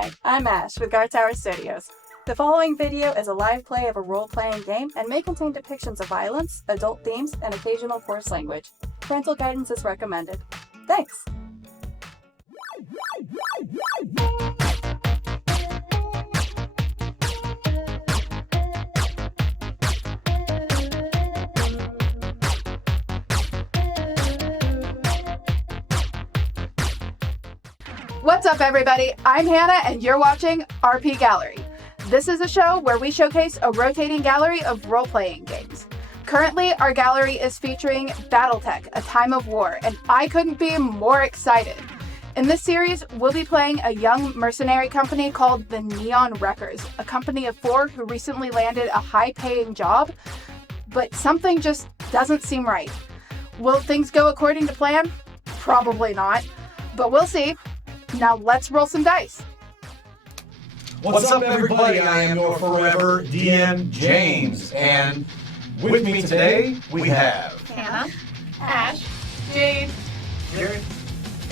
Hi, I'm Ash with Guard Tower Studios. The following video is a live play of a role-playing game and may contain depictions of violence, adult themes, and occasional coarse language. Parental guidance is recommended. Thanks! What's up, everybody? I'm Hannah, and you're watching RP Gallery. This is a show where we showcase a rotating gallery of role-playing games. Currently, our gallery is featuring Battletech, A Time of War, and I couldn't be more excited. In this series, we'll be playing a young mercenary company called the Neon Wreckers, a company of 4 who recently landed a high-paying job, but something just doesn't seem right. Will things go according to plan? Probably not, but we'll see. Now let's roll some dice. What's up, everybody? I am your forever DM, James, and with me today we have Hannah, Ash, Jade, Jared,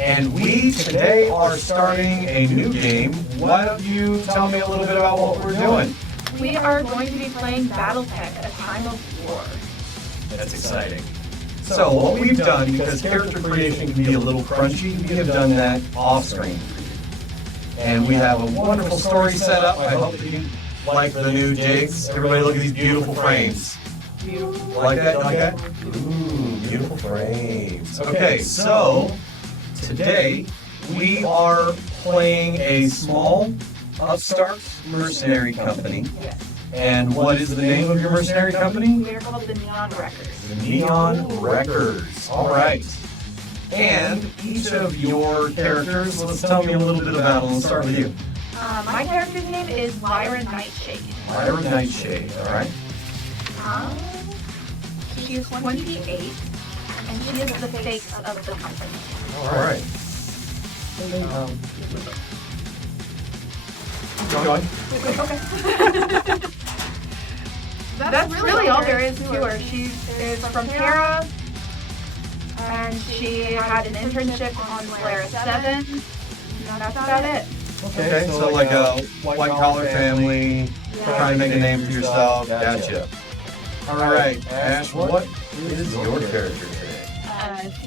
and we today are starting a new game. Why don't you tell me a little bit about what we're doing? we are going to be playing Battletech, A Time of War. That's exciting. So what we've done, because character creation can be a little crunchy, we have done that off screen. And we have a wonderful story set up. I hope that you like the new jigs. Everybody look at these beautiful frames. Like that? Like that? Ooh, beautiful frames. Okay, so today we are playing a small upstart mercenary company. Yes. And what is the name of your mercenary company? We are called the Neon Wreckers. The Neon Wreckers. All right. And each of your characters, let's tell me a little bit about them. Let's start with you. My character's name is Lyra Nightshade. Lyra Nightshade, all right? She is 28, and she is the face of the company. All right. Keep going. That's really all there is to her. She is from Terra, and she had an internship on Polaris 7. And that's about it. Okay, so like a white-collar family, trying to make a name for yourself. Gotcha. All right, Ash, what is your character today?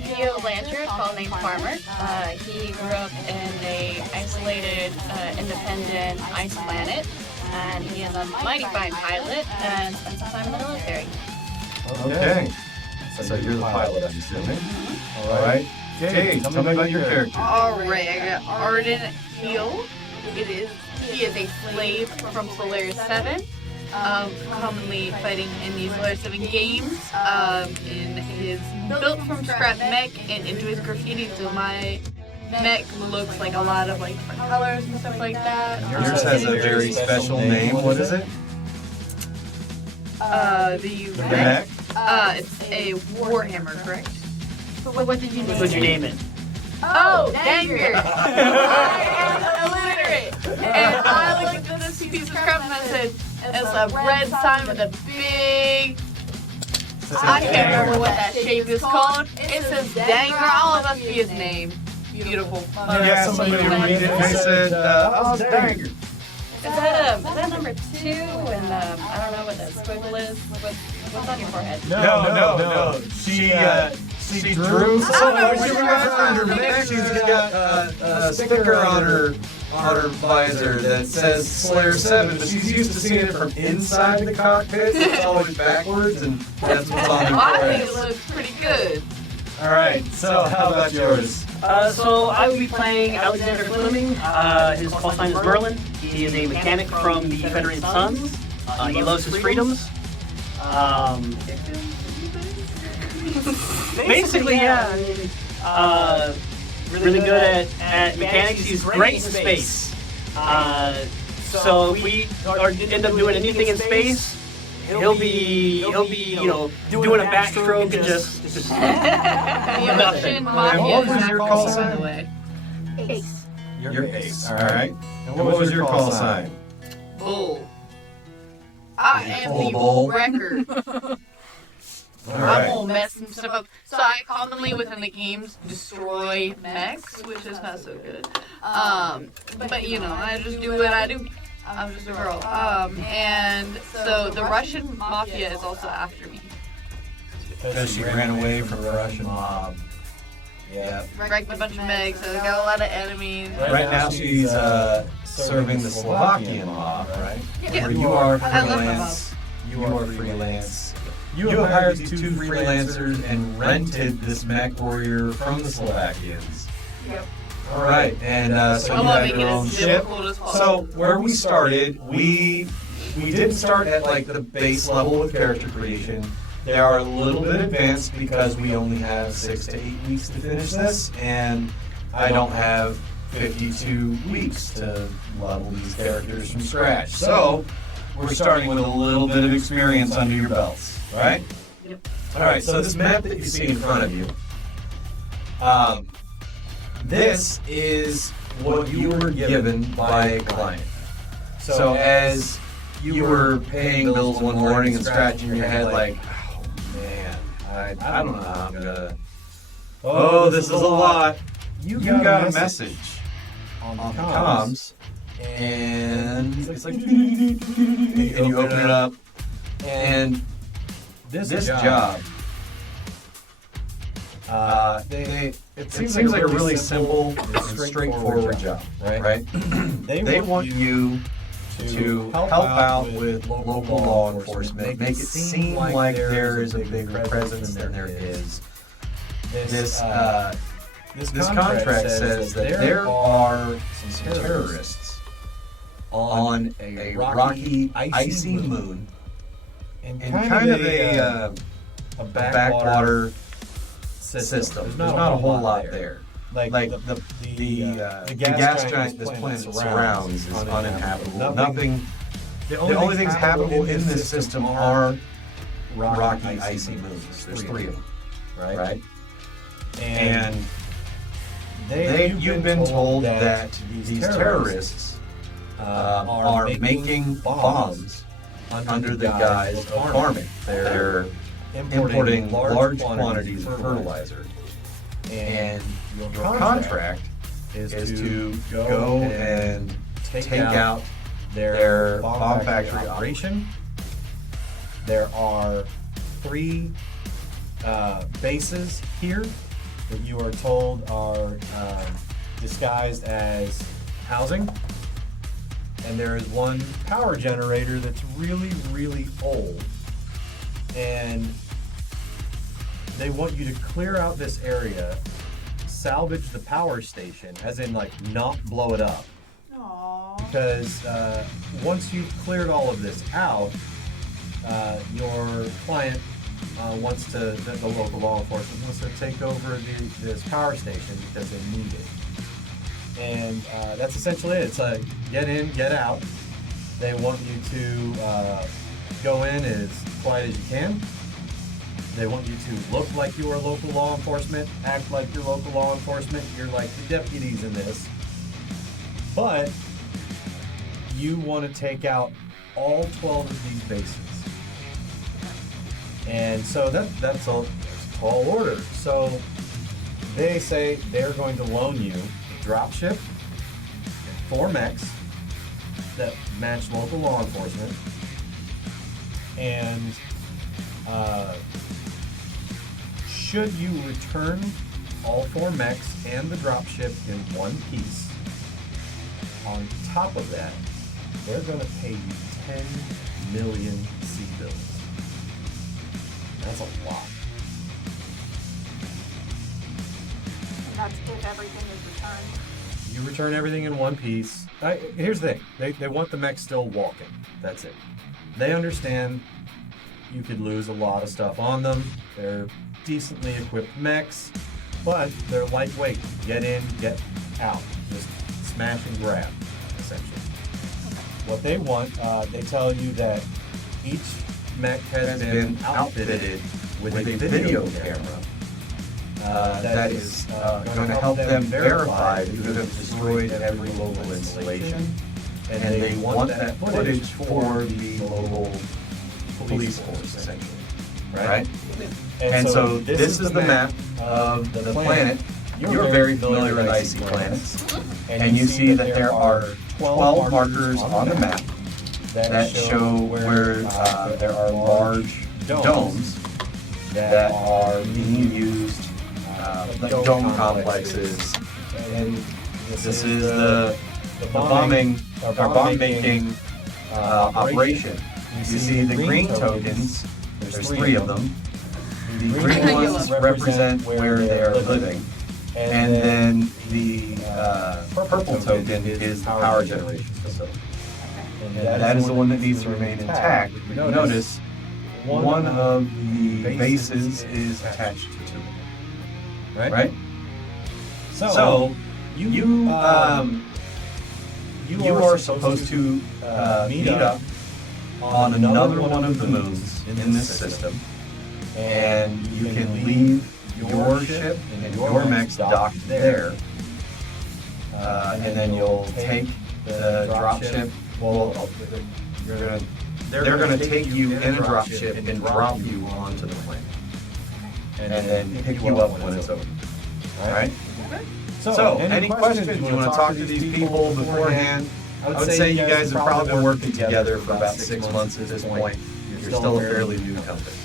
Theo Blanchard, called named Farmer. He grew up in a isolated, independent ice planet, and he is a mighty fine pilot and spent some time in the military. Okay, so you're the pilot, I'm assuming. All right, Jade, tell me about your character. Alright, I got Arden Heel. He is a slave from Polaris 7. Commonly fighting in these Polaris 7 games, in his built from scrap mech and enjoys graffiti, so my mech looks like a lot of like different colors and stuff like that. Yours has a very special name. What is it? The mech? It's a Warhammer, correct? So what did you name? What'd you name it? Oh, Danger! I am illiterate! And I looked at this piece of scrap and I said, it's a red sign with a big... I can't remember what that shape is called. It says Danger. Oh, that must be his name. Beautiful. Yeah, somebody would read it and they said, oh, it's Danger. Is that number 2? And I don't know what that squiggle is. What's on your forehead? No. She drew something when she was on her neck. She's got a sticker on her visor that says Slayer 7, but she's used to seeing it from inside the cockpit. So it's always backwards, and that's what's on her I forehead. think it looks pretty good. All right. So how about yours? So I will be playing Alexander Fleming. His call sign is Merlin. He is a mechanic from the Federated Sons. He loves his freedoms. Basically, yeah. Really good at mechanics. He's great in space. So if we end up doing anything in space, he'll be doing a backstroke and just nothing. And what was your call sign? Ace. Your ace. All right. And what was your call sign? Bull. I am the Bull. record. Alright. I won't mess some stuff up. So I commonly within the games destroy mechs, which is not so good. But you know, I just do what I do. I'm just a girl. And so the Russian mafia is also after me. Because she ran away from the Russian mob. Yeah. Wrecked a bunch of mechs, so I got a lot of enemies. Right now she's serving the Slovakian mob, right? Yeah. Where you are I love my freelance. You are freelance. You have hired these two freelancers and rented this mech warrior from the Slovakians. Yep. All right, and so I'm you gonna have make your it own as ship. difficult as So possible. where we started, we didn't start at like the base level with character creation. They are a little bit advanced because we only have 6 to 8 weeks to finish this, and I don't have 52 weeks to level these characters from scratch. So we're starting with a little bit of experience under your belts, right? Yep. All right, so this map that you see in front of you, this is what you were given by a client. So as you were paying bills one morning and scratching your head like, oh man, I don't know how I'm gonna. Oh, this is a lot. You got a message on the comms, and it's like, and you open it up, and this job. It seems like a really simple and straightforward job, right? They want you to help out with local law enforcement, make it seem like there is a bigger presence than there is. This contract says that there are some terrorists on a rocky, icy moon in kind of a backwater system. There's not a whole lot there. Like the gas giant this planet surrounds is uninhabitable. Nothing. The only things habitable in this system are rocky, icy moons. There's 3 of them, right? And you've been told that these terrorists are making bombs under the guise of farming. They're importing large quantities of fertilizer. And your contract is to go and take out their bomb factory operation. There are 3 bases here that you are told are disguised as housing. And there is 1 power generator that's really, really old. And they want you to clear out this area, salvage the power station, as in like not blow it up. Aww. Because once you've cleared all of this out, your client wants to, the local law enforcement wants to take over this power station because they need it. And that's essentially it. It's a get in, get out. They want you to go in as quiet as you can. They want you to look like you are local law enforcement, act like you're local law enforcement. You're like the deputies in this. But you want to take out all 12 of these bases. And so that's a tall order. So they say they're going to loan you a dropship and 4 mechs that match local law enforcement. And should you return all 4 mechs and the dropship in one piece, on top of that, they're going to pay you 10 million sea bills. That's a lot. And that's if everything is returned. You return everything in one piece. Here's the thing. They want the mech still walking. That's it. They understand you could lose a lot of stuff on them. They're decently equipped mechs, but they're lightweight. Get in, get out. Just smash and grab, essentially. What they want, they tell you that each mech has been outfitted with a video camera that is going to help them verify that you have destroyed every local installation, and they want that footage for the local police force, essentially. right? And so this is the map of the planet. You're very familiar with icy planets. And you see that there are 12 markers on the map that show where there are large domes that are being used, like dome complexes. And this is the bombing or bomb making operation. You see the green tokens, there's 3 of them. The green ones represent where they are living. And then the purple token is the power generation facility. And that is the one that needs to remain intact. If you notice, one of the bases is attached to it. Right? So you are supposed to meet up on another one of the moons in this system, and you can leave your ship and your mechs docked there, and then you'll take the drop ship. Well, they're gonna take you in a drop ship and drop you onto the planet, and then pick you up when it's over. All right. So, any questions? You want to talk to these people beforehand? I would say you guys have probably been working together for about 6 months at this point. You're still a fairly new company.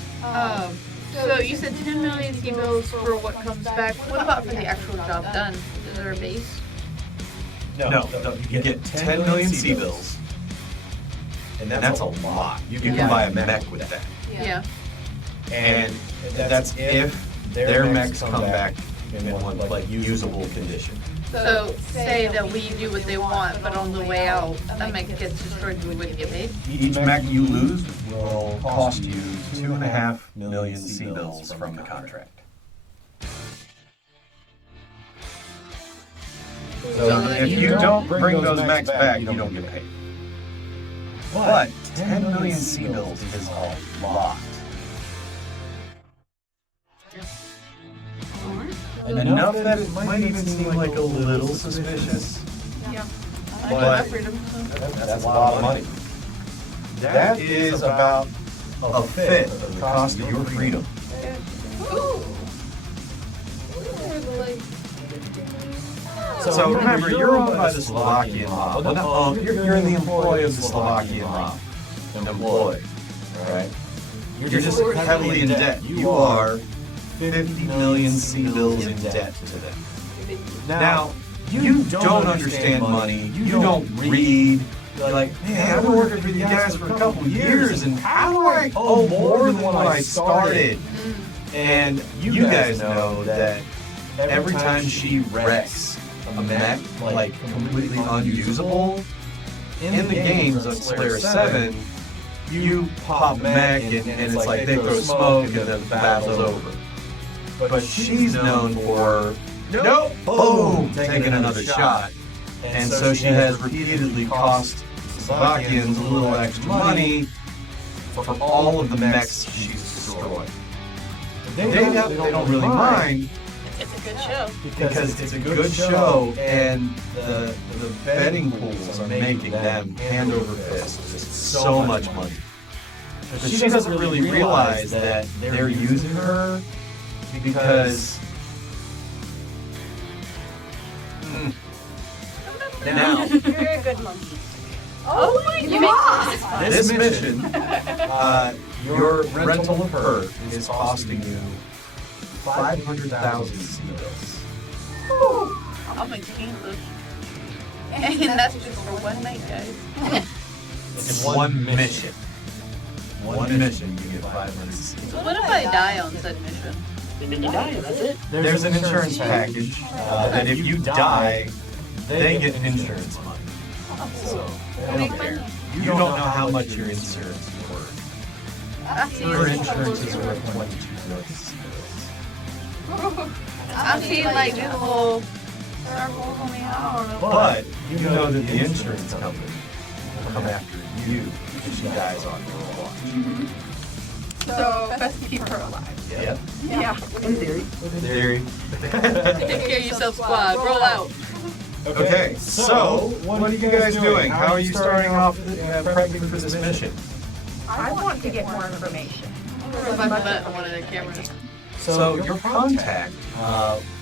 So you said 10 million C-bills for what comes back. What about for the actual job done? Is there a base? No, you get 10 million C-bills, and that's a lot. You can buy a mech with that. Yeah. And that's if their mechs come back in one like usable condition. So say that we do what they want, but on the way out, a mech gets destroyed, we wouldn't get paid? Each mech you lose will cost you 2.5 million C-bills from the contract. So if you don't bring those mechs back, you don't get paid. But 10 million C-bills is a lot. And enough that it might even seem like a little suspicious. Yeah. But that's a lot of money. That is about a fifth of the cost of your freedom. So remember, you're owned by the Slovakian mob. Well, you're in the employ of the Slovakian mob. Employed, right? You're just heavily in debt. You are 50 million C-bills in debt to them. Now, you don't understand money. You don't read. You're like, man, I've been working for you guys for a couple of years, and how do I owe more than when I started? And you guys know that every time she wrecks a mech, like completely unusable, in the games of Slayer 7, you pop a mech and it's like they throw smoke and then the battle's over. But she's known for, nope, boom, taking another shot. And so she has repeatedly cost Slovakians a little extra money for all of the mechs she's destroyed. They don't really mind. It's a good show. Because it's a good show, and the betting pools are making them hand over fist just so much money. But she doesn't really realize that they're using her because now You're a good monkey. Oh my god! this mission, your rental of her is costing you 500,000 C-bills. I'm a genius. And that's just for one night, guys. It's one mission. One mission, you get 500 C-bills. So what if I die on said mission? And then you die, and that's it. There's an insurance package that if you die, they get insurance money. So they don't care. You don't know how much your insurance is worth. Your insurance is worth 22 million C-bills. I'm seeing like this whole circle on me. I don't know. But you know that the insurance company will come after you if she dies on your watch. So, best to keep her alive. Yep. Yeah. In theory. Theory. Take care of yourself, squad. Roll out. Okay, so what are you guys doing? How are you starting off prepping for this mission? I want to get more information. But one of the cameras. So your contact,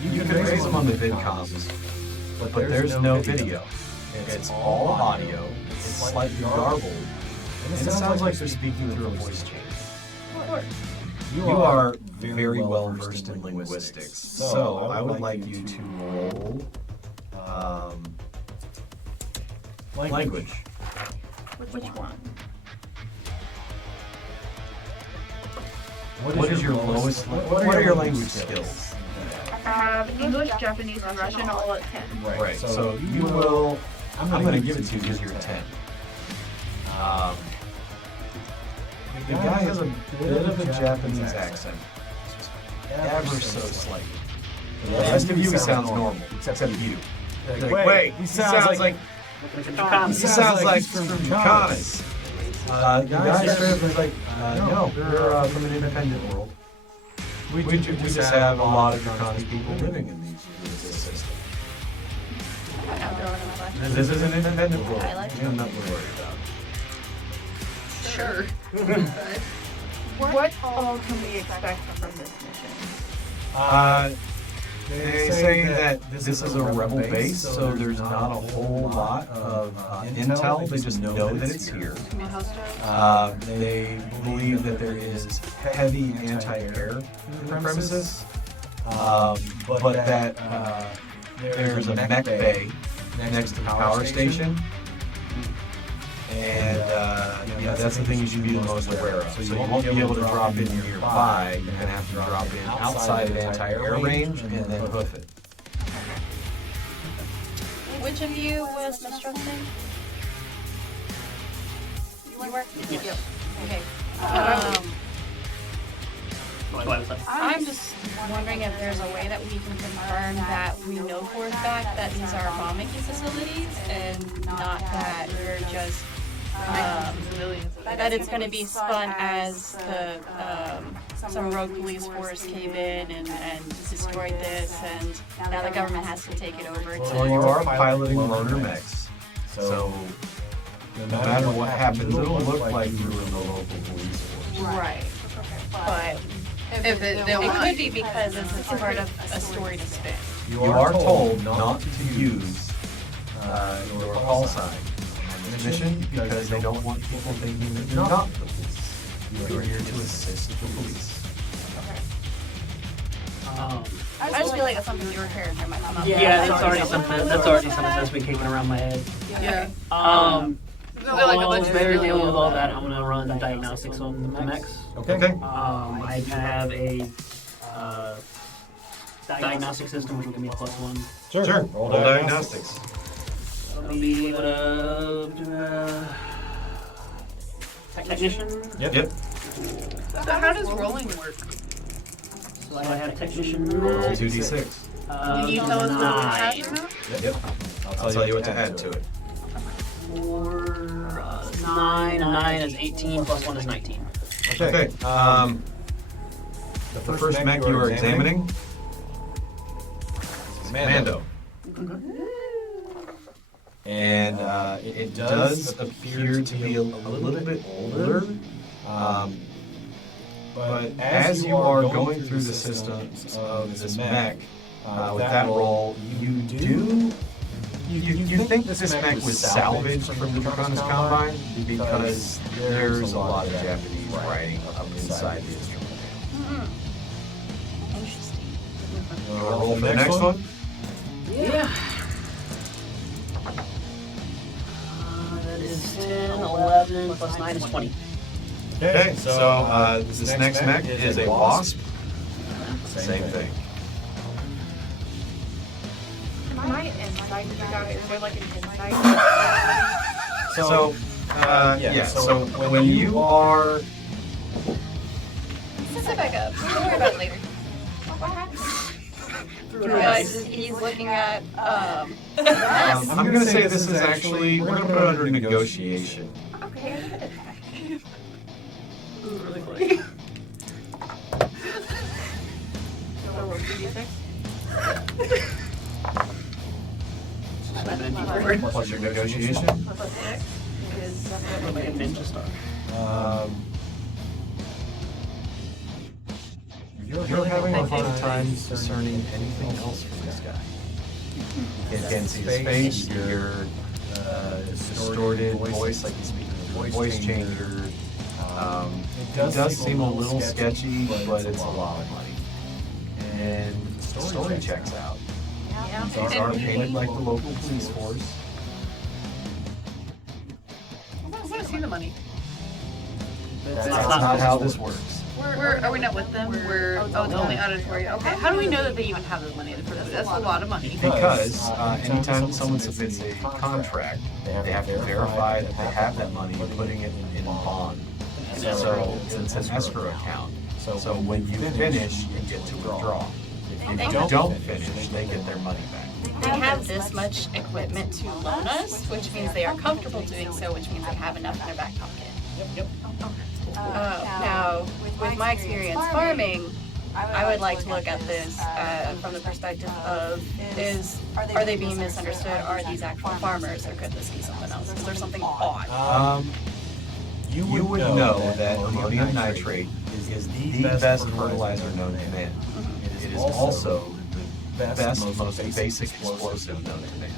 you can raise them on the vidcoms, but there's no video. It's all audio. It's slightly garbled, and it sounds like they're speaking through a voice change. You are very well versed in linguistics, so I would like you to roll language. Which one? What is your lowest? What are your language skills? I have English, Japanese, and Russian all at 10. Right. So you will. I'm going to give it to you because you're 10. The guy has a bit of a Japanese accent, ever so slightly. The rest of you, he sounds normal, except you. Wait, he sounds like from Jacanas. The guy straight up is like, no, we're from an independent world. We just have a lot of Jacanas people living in this system. This is an independent world. You have nothing to worry about. Sure. What all can we expect from this mission? They say that this is a rebel base, so there's not a whole lot of intel. They just know that it's here. They believe that there is heavy anti-air in the premises, but that there's a mech bay next to the power station. And that's the thing you should be the most aware of. So you won't be able to drop in nearby. You're going to have to drop in outside of anti-air range and then hoof it. Which of you was mistrusting? You were? Yep. Okay. I'm just wondering if there's a way that we can confirm that we know for a fact that these are bomb-making facilities and not that we're just that it's going to be spun as the some rogue police force came in and destroyed this, and now the government has to take it over. Well, you are piloting loaner mechs, so no matter what happens, it'll look like you were in the local police force. Right. But it could be because this is part of a story to spin. You are told not to use your call sign on this mission because they don't want people thinking that you're not the police. You are here to assist the police. I just feel like that's something your character might come up with. Yeah, that's already something that's been kicking around my head. Yeah. While they're dealing with all that, I'm gonna run the diagnostics on the mechs. Okay. I have a diagnostic system which will give me a +1. Sure. Roll diagnostics. I'll be able to technician. Yep. So how does rolling work? So I have technician. Roll 2d6. Can you tell us what it has or not? Yep. I'll tell you what to add to it. 4, 9, 9 is 18, +1 is 19. Okay. The first mech you are examining is Mando. And it does appear to be a little bit older. But as you are going through the systems of this mech, with that roll, you think this mech was salvaged from the Draconis Combine because there's a lot of Japanese writing up inside the instrument. Interesting. You want to roll for the next one? Yeah. That is 10, 11, +9 is 20. Okay, so this next mech is a Wasp. Same thing. Can I insight you guys? Is there like an insight? So when you are... Sit back up. We'll worry about it later. He's looking at I'm going to say this is actually, we're going to put it under negotiation. Okay. Really quick. So we'll do D6. Plus your negotiation. Plus 6 is Like a ninja star. You're having a hard time discerning anything else from this guy. You can't see his face, you hear distorted voice, like he's speaking through a voice changer. It does seem a little sketchy, but it's a lot of money. And the story checks out. Yeah. These are painted like the local police force. I want to see the money. That's not how this works. Are we not with them? It's only auditory. Okay. How do we know that they even have the money in the first place? That's a lot of money. Because anytime someone submits a contract, they have to verify that they have that money, putting it in bond. So it's an escrow account. So when you finish, you get to withdraw. If you don't finish, they get their money back. They have this much equipment to loan us, which means they are comfortable doing so, which means they have enough in their back pocket. Yep. Now, with my experience farming, I would like to look at this from the perspective of are they being misunderstood? Are these actual farmers, or could this be something else? Is there something odd? You would know that ammonium nitrate is the best fertilizer known to man. It is also the best, most basic explosive known to man.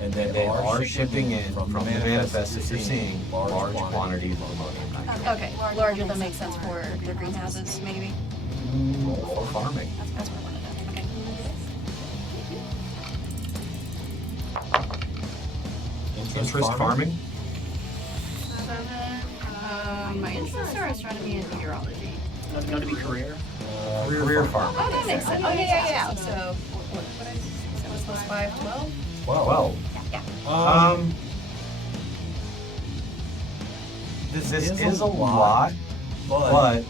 And they are shipping in from the manifest that you're seeing large quantities of ammonium nitrate. Okay, larger than makes sense for the greenhouses, maybe? Or farming. That's what I wanted to know. Okay. Interest farming? My interests are astronomy and meteorology. That's going to be career. Career farming. Oh, that makes sense. Oh, yeah. So, what is it? 7 plus 5, 12? 12. Yeah. This is a lot, but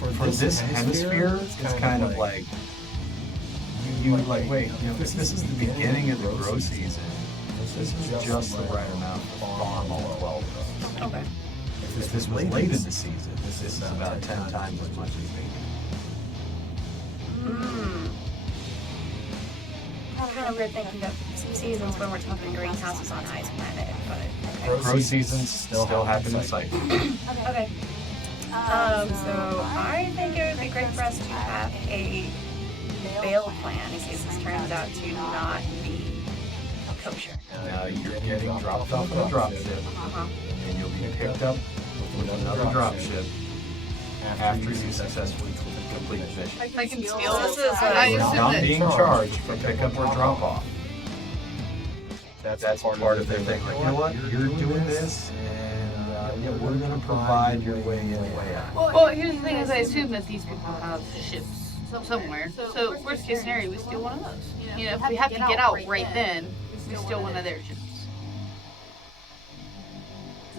for this hemisphere, it's kind of like you like wait. This is the beginning of the grow season. This is just the right amount to farm all 12 of those. Okay. If this was late in the season, this is about 10 times as much as maybe. Kind of weird thinking of some seasons when we're talking greenhouses on ice planet, but okay. Grow seasons still happen in cycle. Okay. So I think it would be great for us to have a bail plan in case this turns out to not be kosher. Now you're getting dropped off on a drop ship, and you'll be picked up with another drop ship after you successfully complete the mission. I can steal this. You're not being charged for pickup or drop off. That's part of their thing. Like, you know what? You're doing this, and we're going to provide your way in and way out. Well, here's the thing: is I assume that these people have ships somewhere. So worst case scenario, we steal one of those. You know, if we have to get out right then, we steal one of their ships.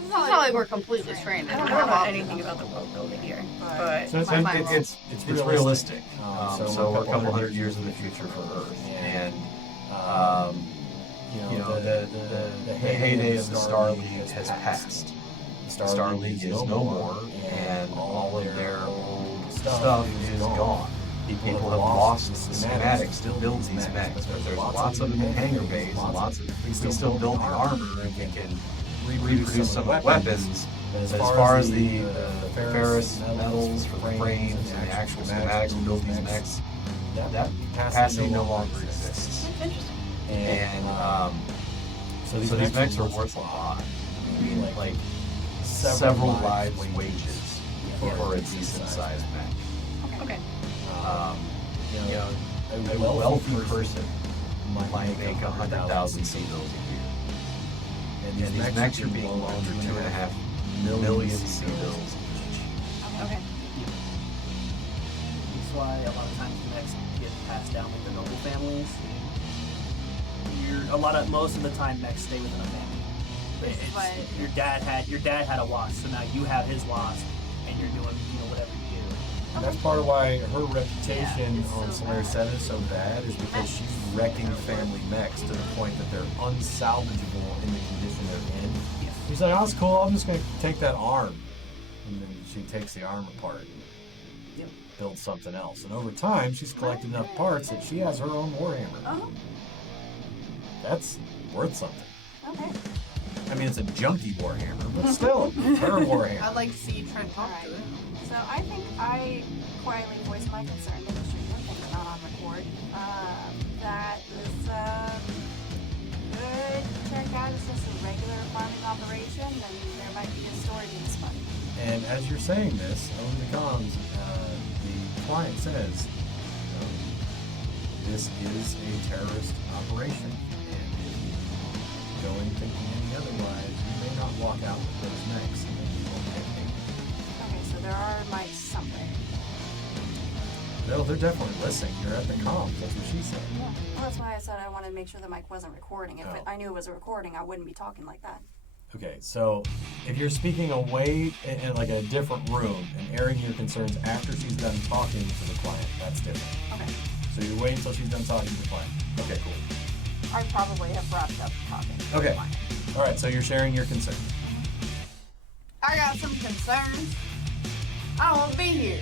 It's not like we're completely stranded. I don't know anything about the world building here, but So it's realistic. So we're a couple hundred years in the future for Earth, and the heyday of the Star League has passed. The Star League is no more, and all of their old stuff is gone. People have lost the schematics to build these mechs, but there's lots of them in hangar bays, and lots of we still build the armor, and we can reproduce some of the weapons. But as far as the ferrous metals for the frames and the actual schematics to build these mechs, that capacity no longer exists. interesting. And so these mechs are worth a lot. I mean, like several lives' wages for a decent sized mech. Okay. A wealthy person might make 100,000 sea bills a year. And these mechs are being loaned for 2.5 million sea bills each. Okay. That's why a lot of times the mechs get passed down with the noble families. Most of the time mechs stay within a family. Your dad had a wasp, so now you have his wasp, and you're doing whatever you do. And that's part of why her reputation on Solaris 7 is so bad, is because she's wrecking family mechs to the point that they're unsalvageable in the condition they're in. She's like, oh, it's cool, I'm just going to take that arm. And then she takes the arm apart and builds something else. And over time, she's collected enough parts that she has her own warhammer. That's worth something. Okay. I mean, it's a junky warhammer, but still, it's her warhammer. I'd like to see Trent talk to it. So I think I quietly voiced my concern to the stream, and they're not on record. That this could turn out as just a regular farming operation, and there might be a story being spun. And as you're saying this, on the comms, the client says, this is a terrorist operation, and if you go in thinking any otherwise, you may not walk out with those mechs, and then you won't get paid. Okay, so there are mics somewhere. No, they're definitely listening. You're at the comms. That's what she said. Yeah. Well, that's why I said I wanted to make sure the mic wasn't recording. If Oh. I knew it was a recording, I wouldn't be talking like that. Okay, so if you're speaking away in like a different room and airing your concerns after she's done talking to the client, that's different. Okay. So you wait until she's done talking to the client. Okay, cool. I probably have brought up talking. to the Okay. client. All right, so you're sharing your concerns. I got some concerns. I don't want to be here.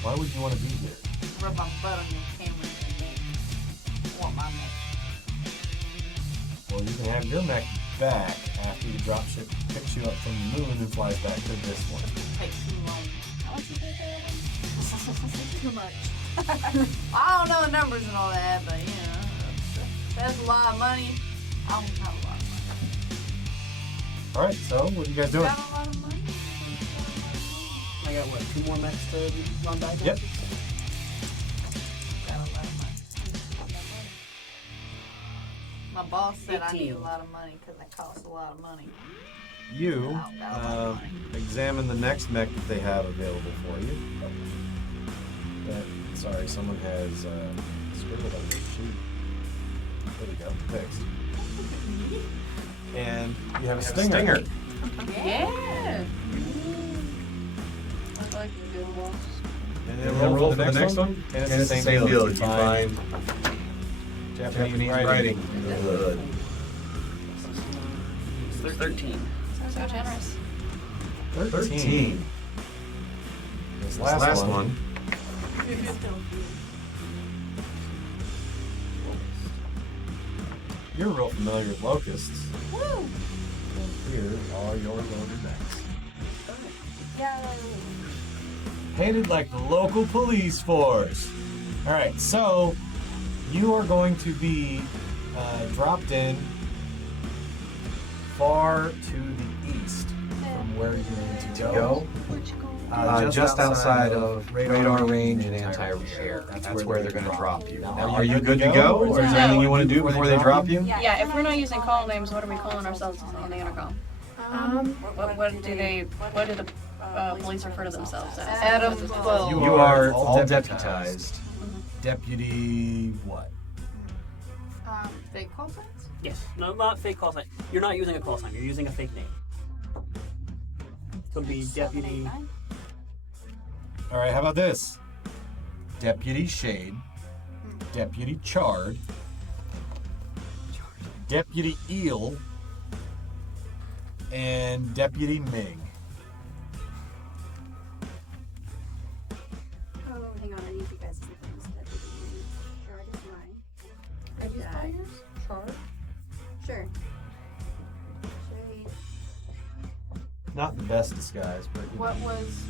Why would you want to be here? Rub my butt on your camera and make want my neck. Well, you can have your mech back after the dropship picks you up from the moon and flies back to this one. Takes too long. How much you pay for that one? Too much. I don't know the numbers and all that, but you know, that's a lot of money. I don't have a lot of money. All right, so what are you guys doing? Got a lot of money. I got what, 2 more mechs to run back? Yep. Got a lot of money. My boss said I need a 18. lot of money because it costs a lot of money. You examine the next mech that they have available for you. Sorry, someone has scribbled on their sheet. There we go, fixed. And you have a stinger. Yeah. I like a good boss. And then roll for the next one. And it's the same deal. You find Japanese writing in the hood. It's 13. So generous. 13. This last one. You're real familiar with locusts. Woo! And here are your loaded mechs. Yay! Painted like the local police force. All right, so you are going to be dropped in far to the east from where you're going to go. Just outside of radar range and anti-air. That's where they're going to drop you. Now, are you good to go, or is there anything you want to do before they drop you? Yeah, if we're not using call names, what are we calling ourselves on the intercom? What do the police refer to themselves as? Adam 12. You are all deputized. Deputy what? Fake call signs? Yes. No, not fake call sign. You're not using a call sign. You're using a fake name. It could be deputy. All right, how about this? Deputy Shade, Deputy Chard, Deputy Eel, and Deputy Ming. Oh, hang on, I need you guys to things. Chart is mine. Are these Yeah. yours? Chart? Sure. Shade. Not the best disguise, but What was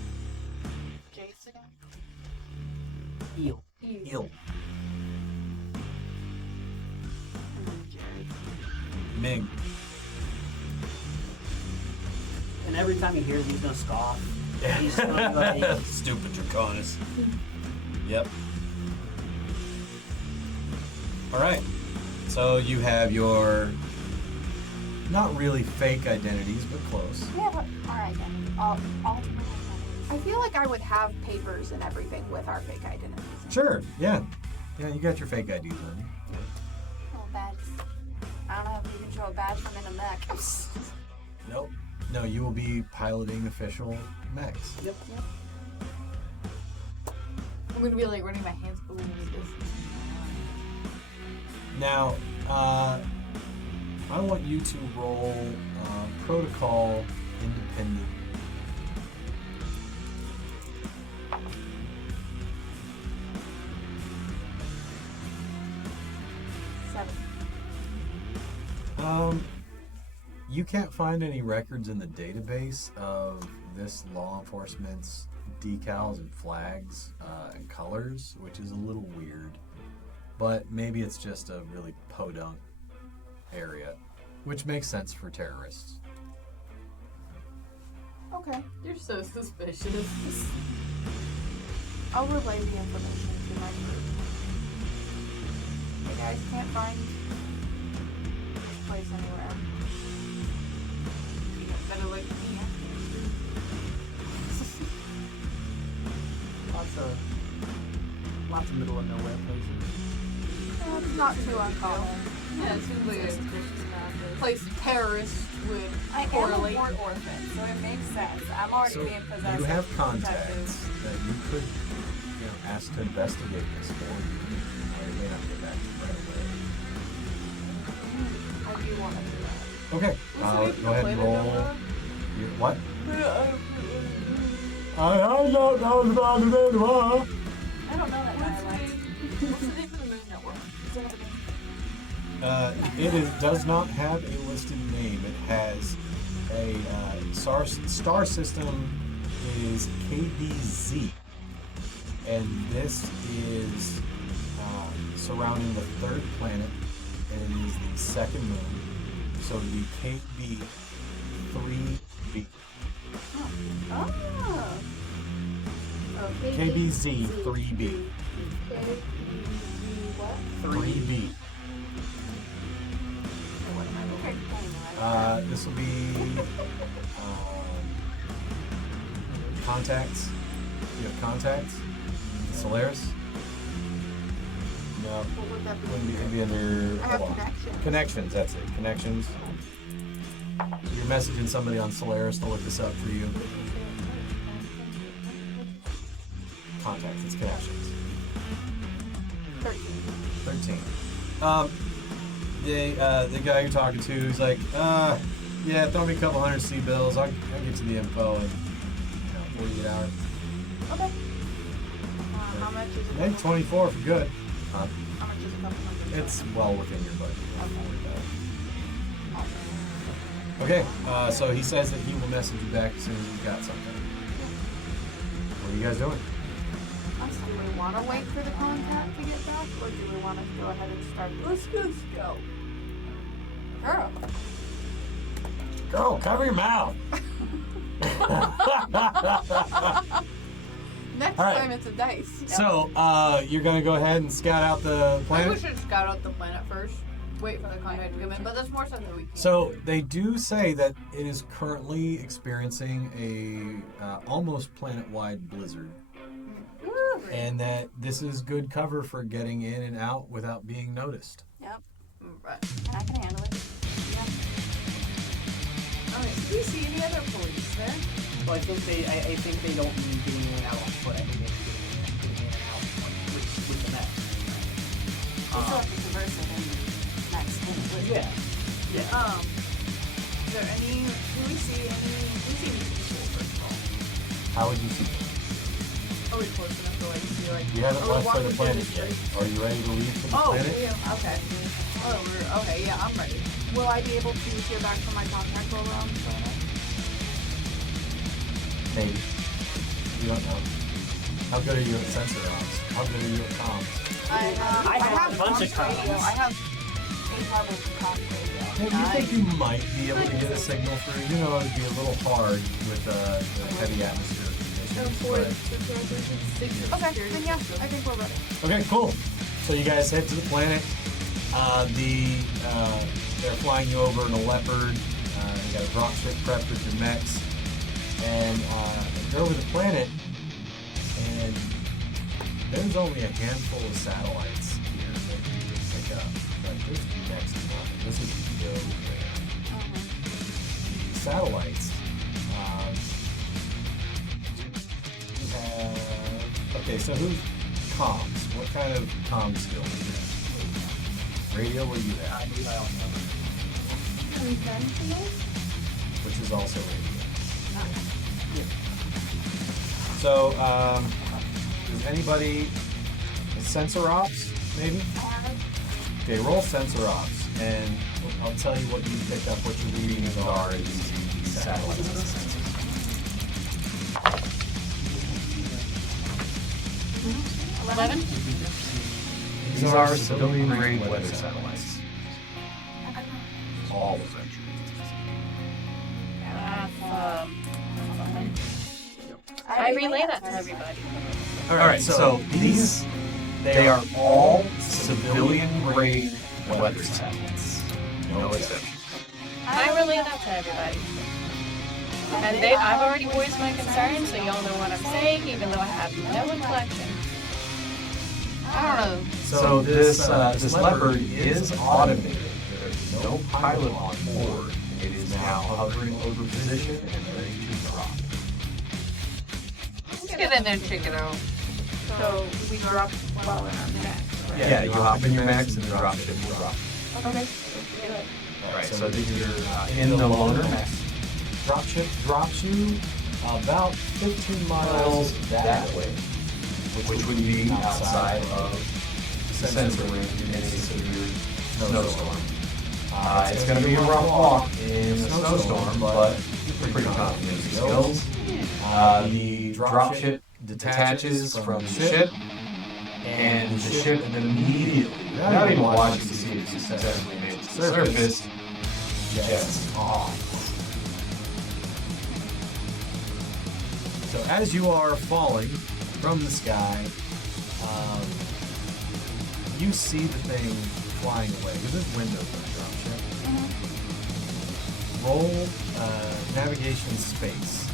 Jace again? Eel. Eel. And then Jerry. Ming. And every time he hears, he's gonna scoff. He's gonna be like, Stupid Draconis. Yep. All right. So you have your not really fake identities, but close. We have our identity. All I feel like I would have papers and everything with our fake identities. Sure. Yeah. Yeah. You got your fake IDs on. little badges. I don't know if you can show a badge from in a mech. Nope. No, you will be piloting official mechs. yep. I'm gonna be like running my hands over this. Now, I want you to roll protocol independent. You can't find any records in the database of this law enforcement's decals and flags and colors, which is a little weird. But maybe it's just a really podunk area, which makes sense for terrorists. Okay. You're so suspicious. I'll relay the information to my group. You guys can't find this place anywhere. You better look at me. Lots of middle of nowhere places. It's not too uncommon. Yeah, it seems like a place terrorists would I am a correlate. ward orphan, so it makes sense. I'm already So being possessed. you have with contacts detectives. that you could, ask to investigate this for you. They may not get back to you right away. How do you want to do that? Okay, go ahead and roll. What? I don't know about the anymore. I don't know that dialect. What's the name of the moon network? Does not have a listed name. It has a star system is KBZ, and this is surrounding the third planet, and it is the second moon. So it would be KB3b. Oh. KBZ 3b. What? 3b. This will be contacts. You have contacts? Solaris? No. What would that be? It'd be under. I have hold on. connections. Connections, that's it. Connections. You're messaging somebody on Solaris to look this up for you. Contacts, it's connections. 13. The guy you're talking to is like, yeah, throw me a couple hundred C-bills. I'll get you the info in 48 hours. Okay. How much is it? Maybe 24 if you're good. How much is a couple hundred? It's well within your budget. Okay. Okay, so he says that he will message you back as soon as he's got something. What are you guys doing? Do we want to wait for the contact to get back, or do we want to go ahead and start? Let's just go. Girl. Girl, cover your mouth. Next All right. time it's a dice. So, you're gonna go ahead and scout out the I planet? wish I'd scout out the planet first. Wait for the contact to come in, but that's more something we can. So they do say that it is currently experiencing a almost planet-wide blizzard, and that this is good cover for getting in and out without being noticed. Yep. Right. I can handle it. Okay. Do we see any other police there? Well, I think they don't mean getting in and out on foot. I think they mean getting in and out with the net. We still have to traverse it in next week. Yeah. Is there any? Do we see any people first of all? How would you see it? Are we close enough to see You haven't are we left for walking the through planet the yet. street? Are you ready to leave for the Oh, planet? yeah, okay. Oh, okay, yeah, I'm ready. Will I be able to hear back from my contact while we're on the planet? Maybe. You don't know. How good are you at sensor ops? How good are you at comms? I have a bunch of comms radio. comms. I have 8 levels of comms radio. Well, you think you might be able to get a signal through? You know, it'd be a little hard with the heavy atmosphere conditions. But... Okay, then yeah, I think we're ready. Okay, cool. So you guys head to the planet. They're flying you over in a Leopard. You got a drop strip prepped with your mechs, and you're over the planet. And there's only a handful of satellites here that you can pick up. Like this next to nothing. This is nowhere. The satellites. You have. Okay, so who's comms? What kind of comm skills do you have? Radio, what do you have? Which is also radio. So, does anybody sensor ops, maybe? Okay, roll sensor ops, and I'll tell you what you picked up, what you're reading as are these satellites. 11? These are civilian-grade weather satellites. All of them. I relay that to everybody. All right, so these, they are all civilian-grade weather satellites. No exception. I relay that to everybody. And I've already voiced my concern, so y'all know what I'm saying, even though I have no inflection. I don't know. So this Leopard is automated. There's no pilot on board. It is now hovering over position and ready to drop. Let's get in there and check it out. So we drop while in our max. Yeah, you hop in your max and drop ship will drop. Okay. All right, so you're in the loaner max. Dropship drops you about 15 miles that way, which would be outside of the sensor range in a severe snowstorm. It's going to be a rough walk in the snowstorm, but you're pretty confident in your skills. The dropship detaches from the ship, and the ship immediately, not even watching to see if it's successfully made it to the surface, jets off. So as you are falling from the sky, you see the thing flying away. Because there's windows on the dropship. Roll navigation space.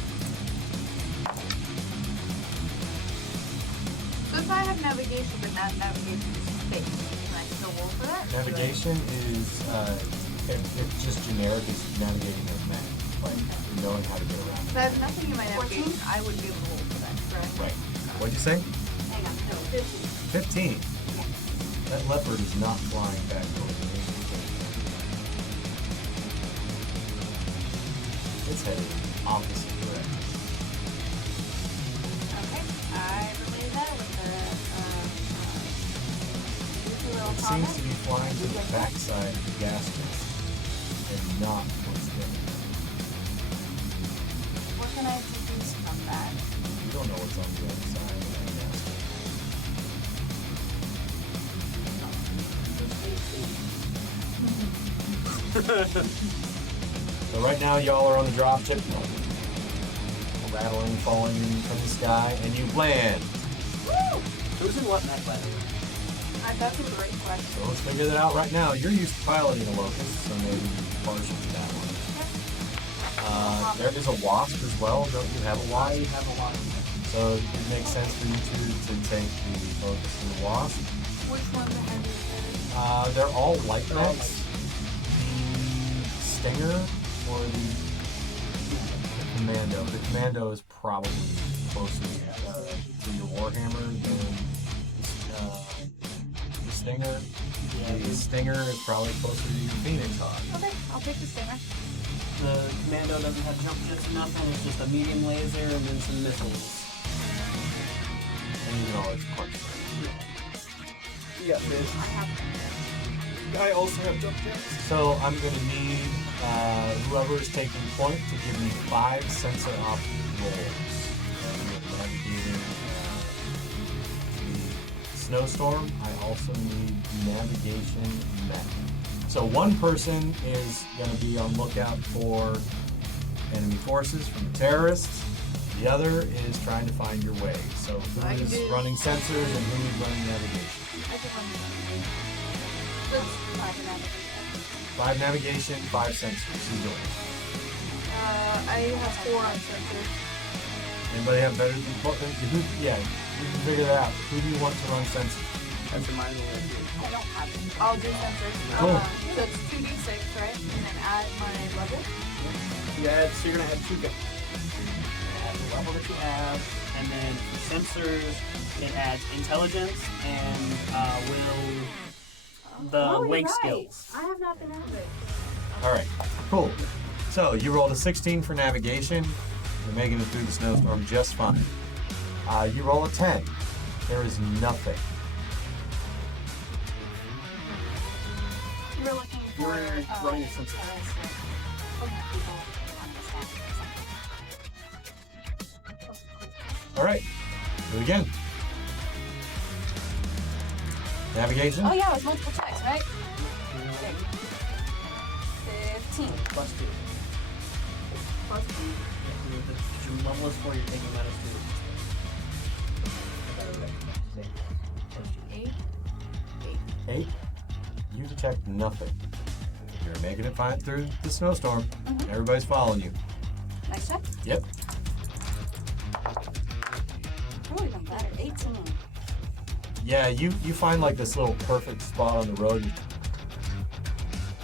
So if I have navigation but not navigation space, can I still roll for that? Navigation is it's just generic. It's navigating a map, like knowing how to get around. If I have nothing in my navigation, I wouldn't be able to roll for that, correct? Right. What'd you say? Hang on, no, 15. 15. That leopard is not flying back over the main. It's headed opposite direction. Okay, I relay that with a little It comment. seems to be flying to the backside of the gas tank and not towards the other. What can I deduce from that? You don't know what's on the other side of that gas tank. So right now y'all are on the drop ship, rattling, falling from the sky, and you land. Who's in what mech weather? That's a great question. So let's figure that out right now. You're used to piloting a Locust, so maybe partial to that one. There is a Wasp as well. Don't you have a Wasp? I have a lot. So it makes sense for you to take the Locust and the Wasp. Which one's the heaviest? They're all light mechs. The Stinger or the Commando. The Commando is probably closer to your Warhammer than the Stinger. The Stinger is probably closer to your Phoenix Hawk. Okay, I'll take the Stinger. The Commando doesn't have jump jets or nothing. It's just a medium laser and then some missiles. And you can always punch them. Yeah, fish. I also have jump jets. So I'm going to need whoever is taking point to give me 5 sensor op rolls. Navigating the snowstorm. I also need navigation mech. So one person is going to be on lookout for enemy forces from the terrorists. The other is trying to find your way. So who is running sensors and who is running navigation? I can run the 5 navigation. 5 navigation, 5 sensors. Who's doing it? I have 4 on sensors. Anybody have better? Yeah, you can figure that out. Who do you want to run sensors? That's in my little idea. I don't have them. I'll do sensors. Cool. So it's 2d6, right? And then add my level. Yeah, so you're gonna add 2 guns. Add the level that you have, and then sensors. It adds intelligence and the wake skills. I have not been activated. All right, cool. So you rolled a 16 for navigation. You're making it through the snowstorm just fine. You roll a 10. There is nothing. We're looking for You're running a sensor. All right, do it again. Navigation? Oh yeah, it was multiple checks, right? 15. Plus 2. Plus 2. Your level is 4, you're taking minus 2. 8. 8. You detect nothing. You're making it fine through the snowstorm. Everybody's following you. Nice check. Yep. Oh, even better. 18. Yeah, you find like this little perfect spot on the road.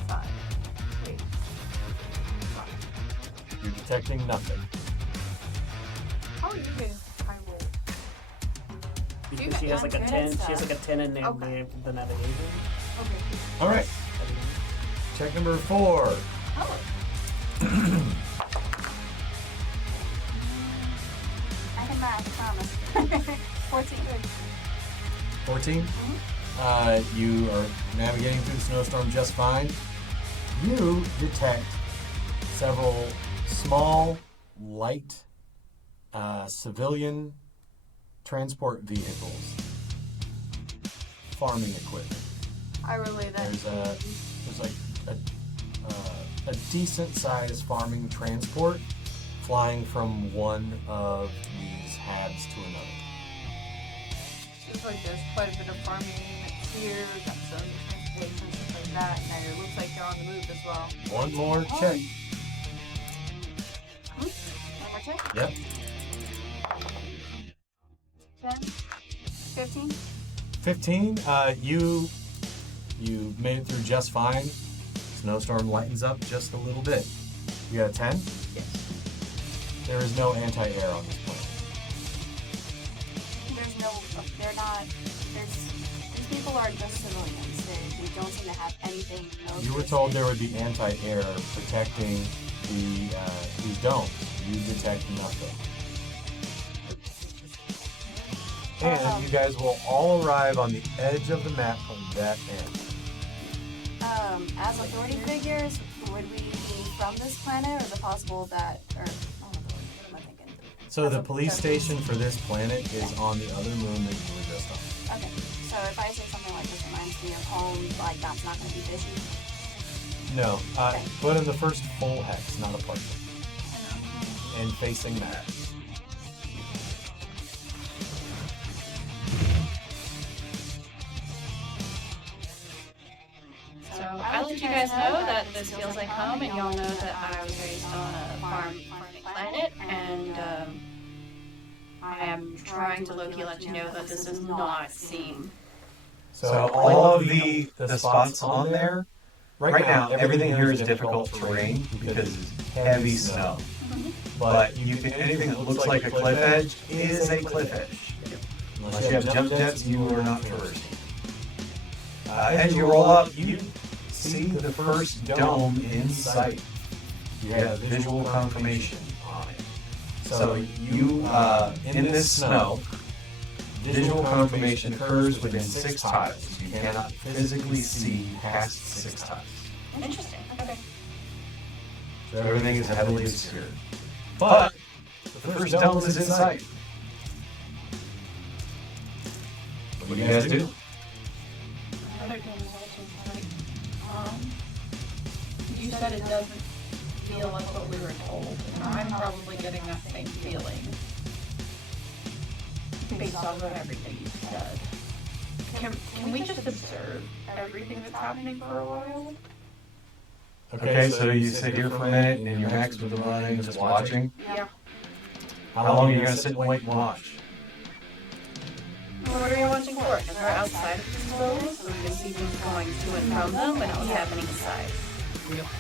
5. 8. You're detecting nothing. How are you getting high roll? Because she has like a good 10. at She has like a 10 in Okay. the navigation. Okay. All right. Check number 4. Oh. I can math, promise. 14. 14. You are navigating through the snowstorm just fine. You detect several small, light, civilian transport vehicles, farming equipment. I relay that. There's like a decent sized farming transport flying from one of these habs to another. Seems like there's quite a bit of farming here, got some transportation, stuff like that, and it looks like they're on the move as well. One more check. One more check. Yep. 10. 15. 15. You made it through just fine. Snowstorm lightens up just a little bit. You got a 10? Yes. There is no anti-air on this planet. There's no, they're not, these people are just civilians. They don't seem to have anything. You were told there would be anti-air protecting these domes. You detect nothing. And you guys will all arrive on the edge of the map on that end. As authority figures, would we be from this planet, or is it possible that, or, oh, what am I thinking? So the police station for this planet is on the other moon that you were just on. Okay, so if I say something like this reminds me of home, like that's not going to be fishy? No, Okay. put in the first full hex, not a partial. And facing that. So I'll let you guys know that this feels like home, and y'all know that I was raised on a farming planet, and I am trying to low-key let you know that this does not seem. So all of the spots on there, right now, everything here is difficult terrain because it's heavy snow. But anything that looks like a cliff edge is a cliff edge. Unless you have jump jets, you are not traversing. As you roll up, you see the first dome in sight. You have visual confirmation on it. So you, in this snow, visual confirmation occurs within 6 tiles. You cannot physically see past 6 tiles. Interesting. Okay. So everything is heavily obscured. But the first dome is in sight. What do you guys do? Another conversation, you said it doesn't feel like what we were told, and I'm probably getting that same feeling based off of everything you said. Can we just observe everything that's happening for a while? Okay, so you sit here for a minute and you're next with the running, just watching. Yeah. How long are you gonna sit and wait and watch? What are you watching for? Because we're outside of these buildings, so we can see things going to and from them, but what's happening inside.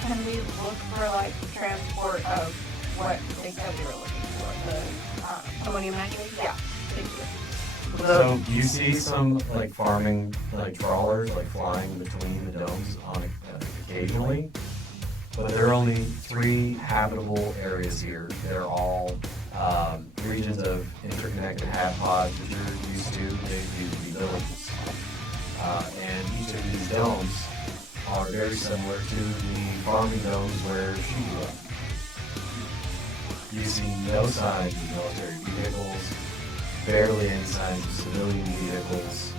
Can we look for like transport of what they said we were looking for? The Ammonium nitrate? yeah. Thank you. So you see some like farming like trawlers like flying between the domes on occasionally, but there are only 3 habitable areas here. They're all regions of interconnected happods that you're used to. They used to be villages, and each of these domes are very similar to the farming domes where she grew up. You see no signs of military vehicles, barely any signs of civilian vehicles.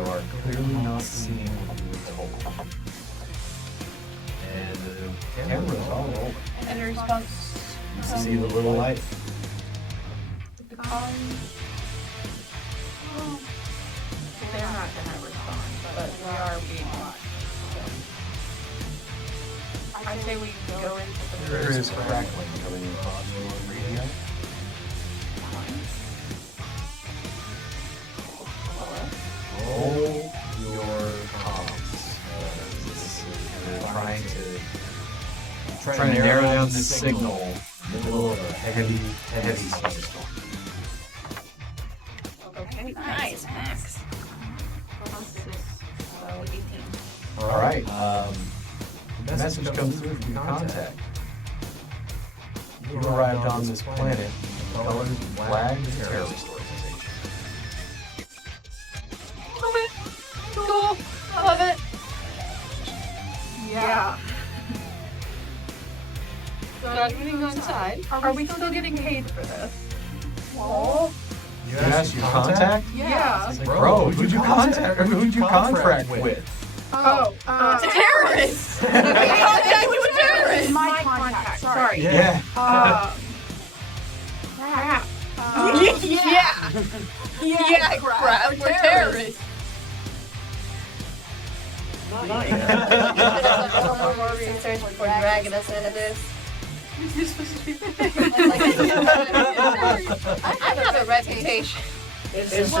You are clearly not seeing what you were told. And the camera's all over. And a response. You see the little light. The call. They're not gonna respond, but we are being watched. I say we go into the There is crackling coming across your radio. Roll your comms. You're trying to narrow down this signal in the middle of a heavy snowstorm. Okay, nice, Max. So 18. All right. The message comes through from your contact. You arrived on this planet. The colors flagged as a terrorist organization. Love it. Cool. I love it. Yeah. So I'm gonna go inside. Are we still getting paid for this? Oh. You asked your contact? Yeah. It's like, bro, who'd you contract with? Oh, Terrorists! Contact with terrorists! my contact. Sorry. Yeah. Crap. Yeah, crap. We're terrorists. Not yet. Some more research before dragging us into this. You're supposed to be I have a reputation. It's just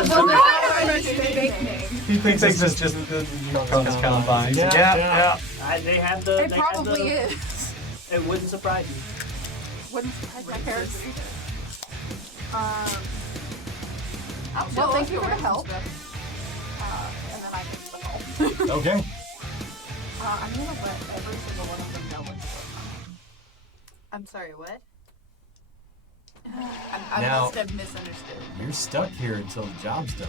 He thinks it's just the comes combined. Yeah. They had the. It probably is. It wouldn't surprise you. Wouldn't surprise my parents either. Well, thank you for the help. And then I can go. Okay. I'm gonna let every single one of them know what's going on. I'm sorry, what? I Now- must have misunderstood. You're stuck here until the job's done.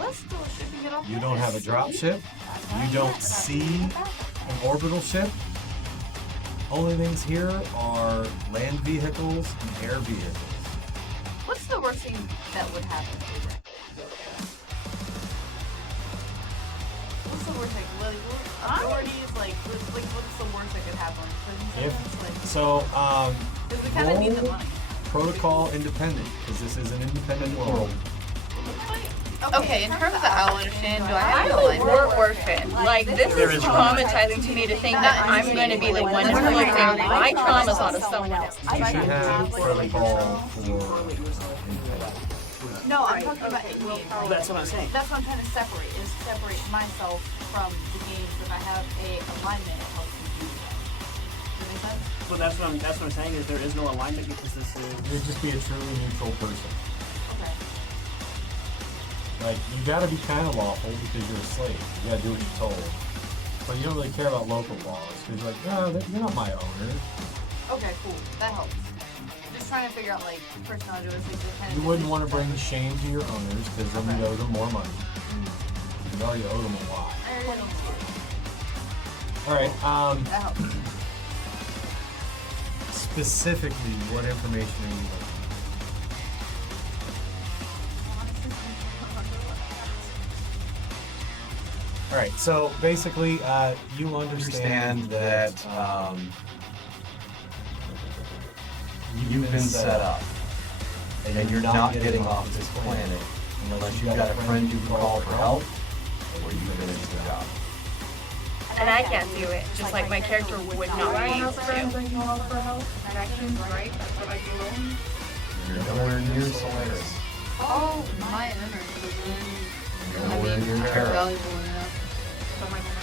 Let's still shipping it off. You don't have a drop ship. You don't see an orbital ship. Only things here are land vehicles and air vehicles. What's the worst thing that would happen to that? What's the worst thing? Authorities, what's the worst that could happen? Because we kind of need the money. Protocol independent, because this is an independent world. Okay, in terms of I'll understand, do I have I'm to a line war orphan. Like, this There is is traumatizing to me to think that I'm going to be the one inflicting my traumas onto someone else. You should have protocol for independent. No, I'm talking about in game. That's what I'm saying. That's what I'm trying to separate myself from the games. If I have a alignment, it helps me do that. Does that make sense? Well, that's what I'm saying is there is no alignment because this is. You'd just be a truly neutral person. Okay. Like, you gotta be kind of lawful because you're a slave. You gotta do what you're told. But you don't really care about local laws because you're like, no, you're not my owner. Okay, cool. That helps. Just trying to figure out personality kind of. You wouldn't want to bring shame to your owners because then you owe them more money. You already owe them a lot. All right. That helps. Specifically, what information are you looking for? All right. So basically, you understand that You've been set up, and you're not getting off this planet unless you've got a friend you can call for help, or you finish the job. And I can't do it, just like my character would not be able to. For help, connections, right? That's what I do. You're nowhere near Solaris. Oh, my energy is You're nowhere near Terra. valuable enough.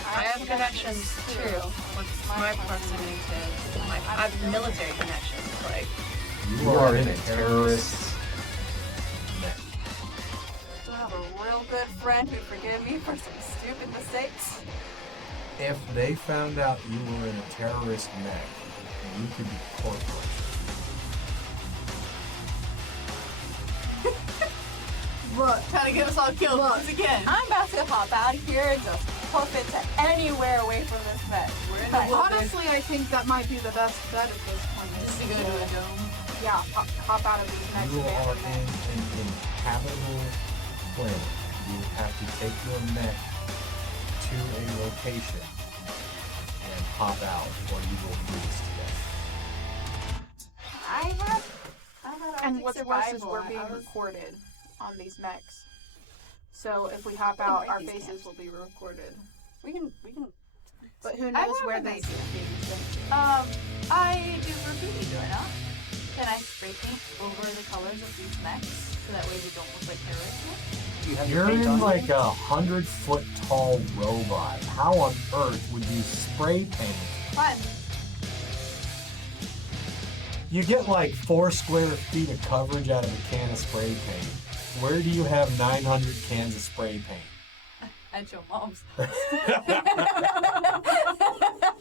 I have connections too. What's my proximity to I have military connections, like. You are in a terrorist net. Do I have a real good friend who'd forgive me for some stupid mistakes? if they found out you were in a terrorist net, you could be tortured. Look, trying to get us all killed once again. I'm about to hop out of here and just hoof it to anywhere away from this mess. We're in the wilderness. Honestly, I think that might be the best bet at this point. Just to go to a dome. Yeah, hop out of these next You are in abandonment. an inhabitable planet. you would have to take your mech to a location and pop out, or you will lose today. I had And what's worse is survival. we're being recorded on these mechs. So if we hop out, our faces will be recorded. We can. But who I knows have where a this nice is being sent to. I do graffiti, do I not? Can I spray paint over the colors of these mechs so that way we don't look like terrorists? Do you have your You're paint in on? like a 100-foot tall robot. How on earth would you spray paint? Fun. You get like 4 square feet of coverage out of a can of spray paint. Where do you have 900 cans of spray paint? At your mom's.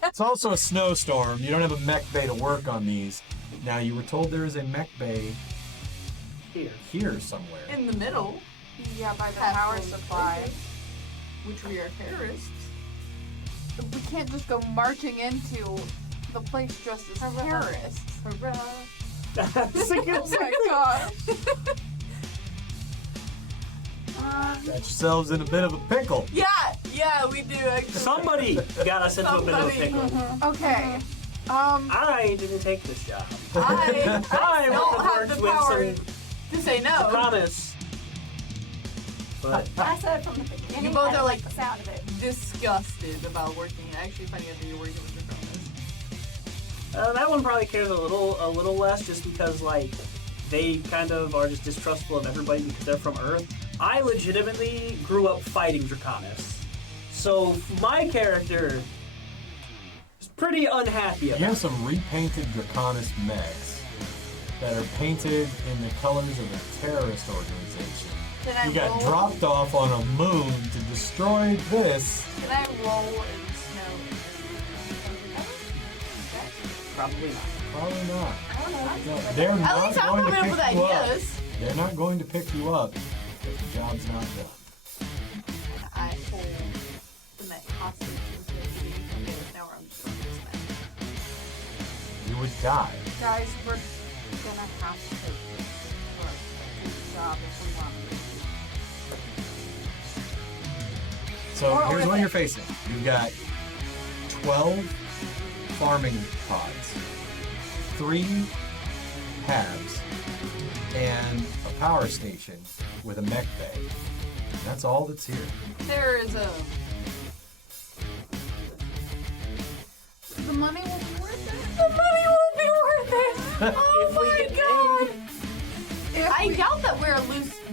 It's also a snowstorm. You don't have a mech bay to work on these. Now, you were told there is a mech bay here somewhere. In the middle, Yeah, by the Have power some supply. which we are terrorists. We can't just go marching into the place dressed as terrorists. Hurrah. Oh my god. Got yourselves in a bit of a pickle. Yeah, we do actually. Somebody got us into a bit of a pickle. Okay. I didn't take this job. I I don't have the worked with power some to say no. promise. But I said from the beginning. You both I are like- the sound of it. Disgusted about working. Actually, finding out that you're working with your promise. that one probably cares a little less, just because like they kind of are just distrustful of everybody because they're from Earth. I legitimately grew up fighting Draconis, so my character is pretty unhappy You about have it. some repainted Draconis mechs that are painted in the colors of a terrorist organization. Can I You got roll? dropped off on a moon to destroy this. Can I roll in snow? Probably not. Probably not. I don't know. No, they're At not least I'm going to coming up pick with you up. ideas. They're not going to pick you up if the job's not done. And I hold the mech hostage until you leave. Okay, now I'm just going to this mech. You would die. Guys, we're gonna have to take this work and do the job if we want to. So here's what you're facing. You've got 12 farming pods, 3 halves, and a power station with a mech bay. That's all that's here. There is a. The money will be worth it. The money won't be worth it. Oh If we my get god! If I we- doubt that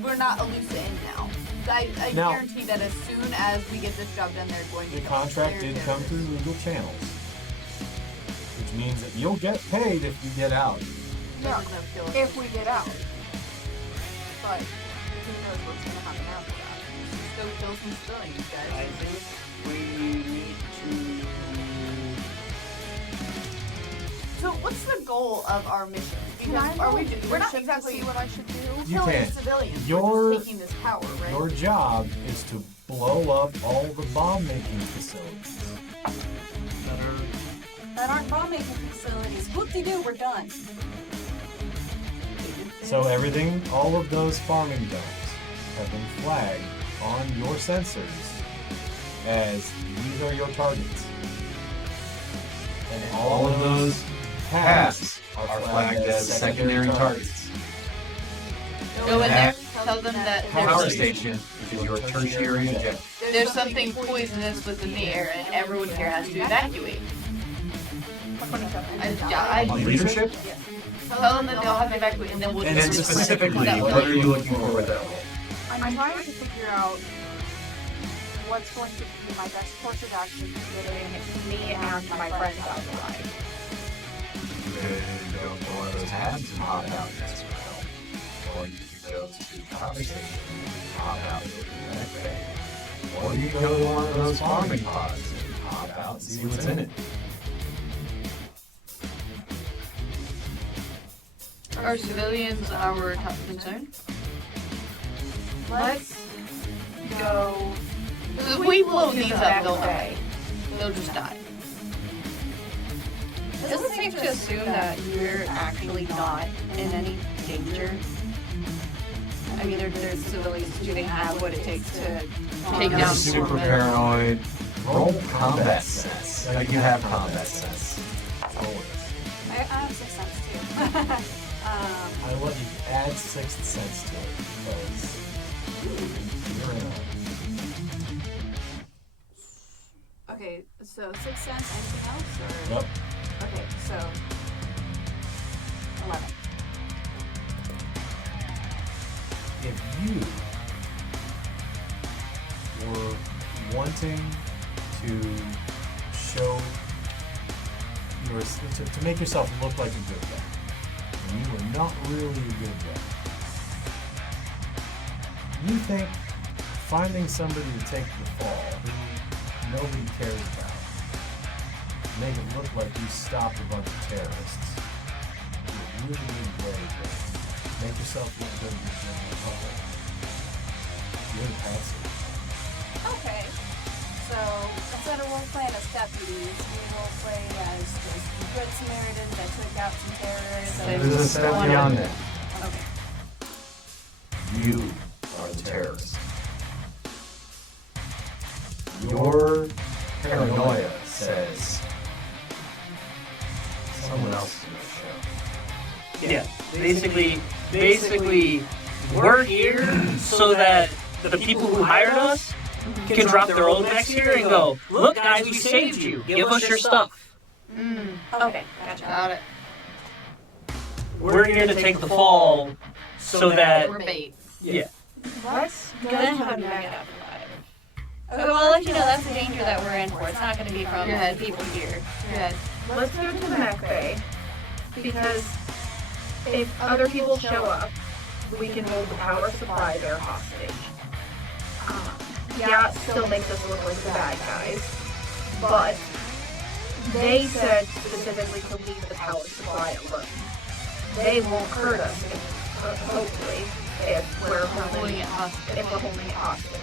we're not a loose end now. I Now- guarantee that as soon as we get this job done, they're going to The know. contract They're did come terrorists. through legal channels, which means that you'll get paid if you get out. Yeah, Doesn't feel like- if we get out. But who knows what's gonna happen after that. Still kills and spilling, you I guys. think we need to. So what's the goal of our mission? Can Because I are roll we? We're not leadership to exactly see what I should do? You killing can. civilians. Your- We're just taking this power, right? Your job is to blow up all the bomb-making facilities. That aren't bomb-making facilities. Whoop-de-doo, we're done. So everything, all of those farming zones have been flagged on your sensors as these are your targets. And all of those halves are flagged as secondary targets. Go in there, tell them that Power there's, station is your tertiary objective. there's something poisonous within the air, and everyone here has to evacuate. I Leadership? tell them that they'll have to evacuate, and then we'll And just then specifically, what are you looking for with that role? I'm trying to figure out what's going to be my best course of action for getting me and my friends out of the line. You could go to one of those halves and hop out and ask for help. Or you could go to the power station and hop out and open the mech bay. Or you could go to one of those farming pods and hop out and see what's in it. Are civilians our top concern? Let's go. If we blow these up, they'll die. They'll just die. Is it safe to assume that you're actually not in any danger? I mean, they're civilians. Do they have what it takes to Take You're down super Superman. paranoid. Roll combat sense. Like you have combat sense. Roll with I have 6 sense too. I want you to add sixth sense to it because you're in Okay, so 6 sense, anything else? Or? Nope. Okay, so 11. If you were wanting to show to make yourself look like a good guy, and you were not really a good guy, you think finding somebody to take the fall who nobody cares about, make it look like you stopped a bunch of terrorists, is a really good way to make yourself look good in the general public. You're the patsy. Okay. So instead of role-playing as deputies, we role-play as just good Samaritans that took out some terrorists. There's a step beyond that. Okay. You are the terrorist. Your paranoia says someone else is going to show. Yeah, basically, we're here so that the people who hired us can drop their old necks here and go, look guys, we saved you. Give us your stuff. Okay, gotcha. Got it. We're here to take the fall so that, We're bait. yeah. Let's go ahead and back up. Okay, well, I'll let you know that's the danger that we're in for. It's not going to be from Your head. the people here. Good. Let's go to the mech bay, because if other people show up, we can hold the power supply there hostage. Yeah, it still makes us look like the bad guys, but they said specifically to leave the power supply alone. They won't hurt us, hopefully, if we're holding it hostage.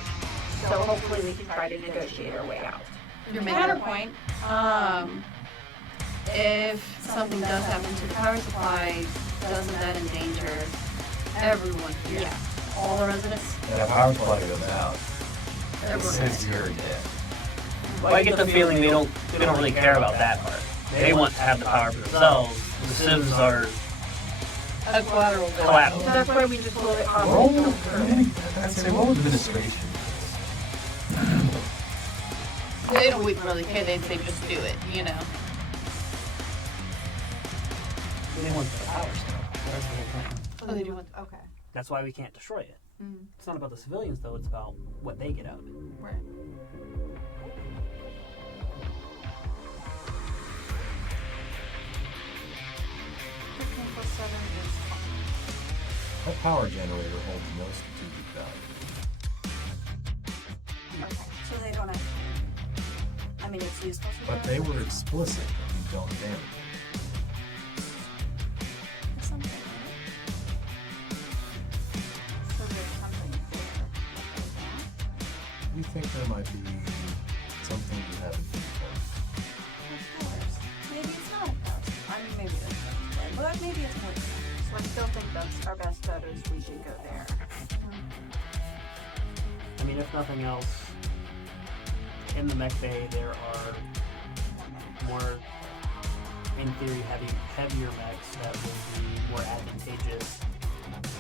So hopefully we can try to negotiate our way out. You're making Counterpoint, if something does happen to the power supply, doesn't that endanger everyone here. Yeah, all the residents? That power supply goes out. Everyone. Since you're dead. Well, I get the feeling they don't really care about that part. They want to have the power for themselves. The Sims are A collateral. collateral. So that's why we just hold it Roll. hostage. I'd say roll administration. They don't really care. They'd say just do it, you know. They want the power still. That's the whole thing. Oh, they do want. Okay. That's why we can't destroy it. Mm. It's not about the civilians though, it's about what they get out of it. Right. That power generator holds no strategic value. Okay. So they don't have. I mean, it's useful for But they were explicit that you don't damage it. There's something, right? So there's something there. You think there might be something you haven't been told. Of course. Maybe it's not a power. I mean, maybe it's not. But maybe it's more. So I still think that's our best bet is we should go there. I mean, if nothing else, in the mech bay there are more, in theory, heavier mechs that will be more advantageous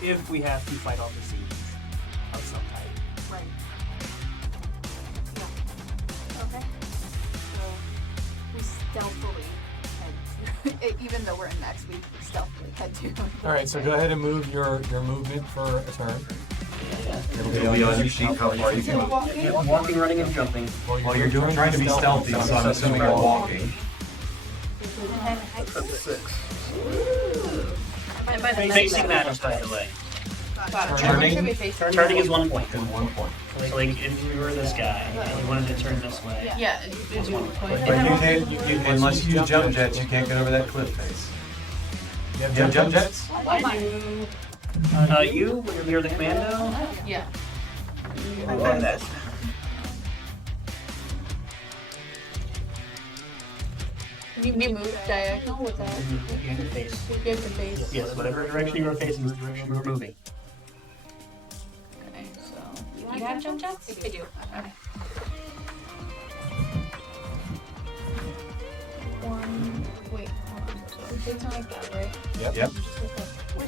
if we have to fight off the siege of some type. Right. Yeah. Okay. So we stealthily head to, even though we're in next, we stealthily head to. All right, so go ahead and move your movement for a turn. It'll be on your sheet how far you can move. Walking, running, and jumping. Well, you're trying to be stealthy, so I'm assuming you're walking. Facing matters, by the way. Turning? Turning is 1 point. Is 1 point. So, like, if you were this guy and you wanted to turn this way, Yeah, it's 1 point. But you can't, unless you use jump jets, you can't get over that cliff face. You have jump jets? you're the commando. Yeah. I love that. You move diagonal with that. You have to face. You have to face. Yes, whatever direction you were facing was the direction you were moving. you have jump jets? I do. Okay. One. Wait. It's not like that, right? Yep.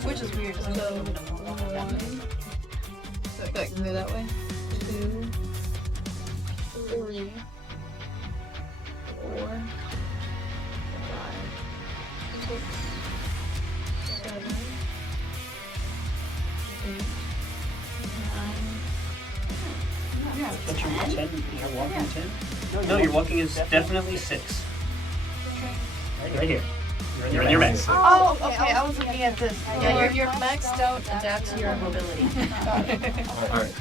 Which is weird. So, one. So I can go that way. 2, 3, 4, 5, 6, 7, 8, 9. But you're 10. You're walking 10? No, your walking is definitely 6. Right here. You're in your max. Oh, okay. I was looking at this. Yeah, your mechs don't adapt to your mobility. All right.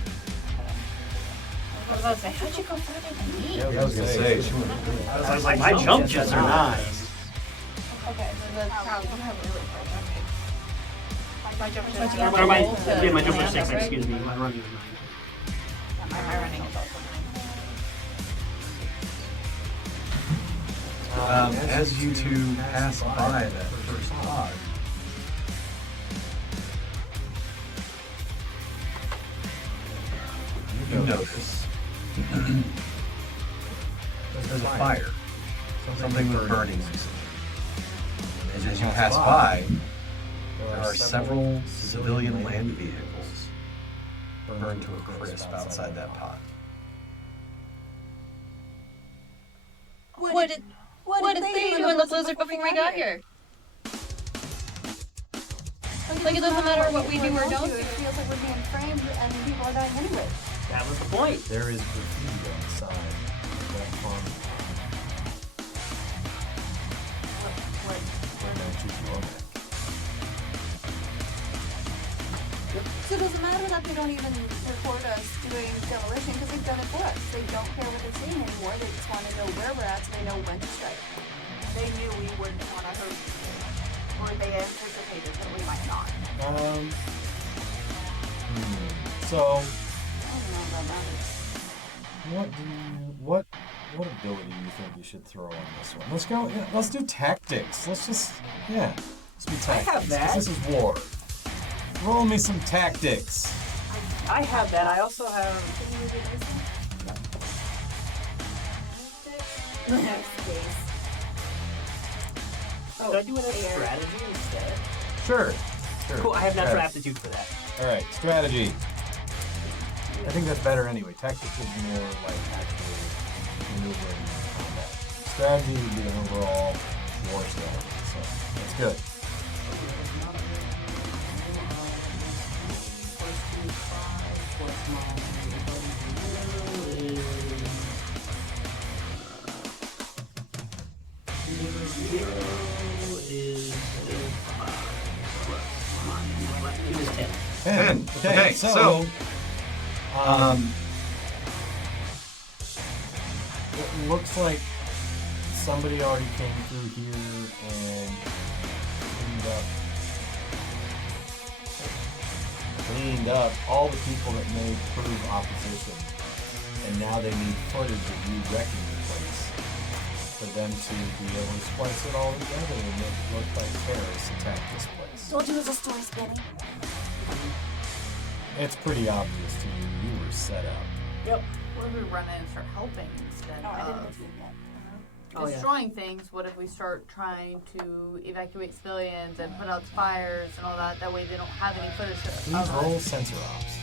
I was about to say, how'd you go further than me? Yeah, I was gonna say. I was like, my jump jets are nice. Okay, so that's Probably have really far jumping. my jump But you shot. have Or to my, roll to yeah, my jump land is 6, up, right? excuse me. My running is 9. My running is also As you two pass by that first pod, you notice there's a fire. Something was burning. As you pass by, there are several civilian land vehicles burned to a crisp outside that pod. What did they do in the blizzard before we got here? Like, it doesn't matter what we do or don't do. It feels like we're being framed and people are dying anyway. That was the point. There is graffiti outside that farm. So it doesn't matter that they don't even record us doing demolition because they've done it for us. They don't care what they're seeing anymore. They just want to know where we're at so they know when to strike. They knew we wouldn't want to hurt you, or they anticipated that we might not. So, I don't know about that. what ability do you think you should throw on this one? Let's go. Yeah, let's do tactics. Let's do tactics. I have that. This is war. Roll me some tactics. I have that. I also have. Should I do it as strategy instead? Sure. Cool. I have natural Strategy. aptitude for that. All right, strategy. I think that's better anyway. Tactics is more like actual maneuvering in combat. Strategy would be an overall war strategy, so that's good. It is 10. 10. Okay, so it looks like somebody already came through here and cleaned up all the people that may prove opposition, and now they need footage of you wrecking the place for them to be able to splice it all together and make it look like terrorists attacked this place. Told you it was a story, Spinny. It's pretty obvious to you. You were set up. Yep. What if we run in and start helping instead Oh, I didn't of do that. Oh, yeah. destroying things? What if we start trying to evacuate civilians and put out fires and all that? That way they don't have any footage Please of roll us. sensor ops.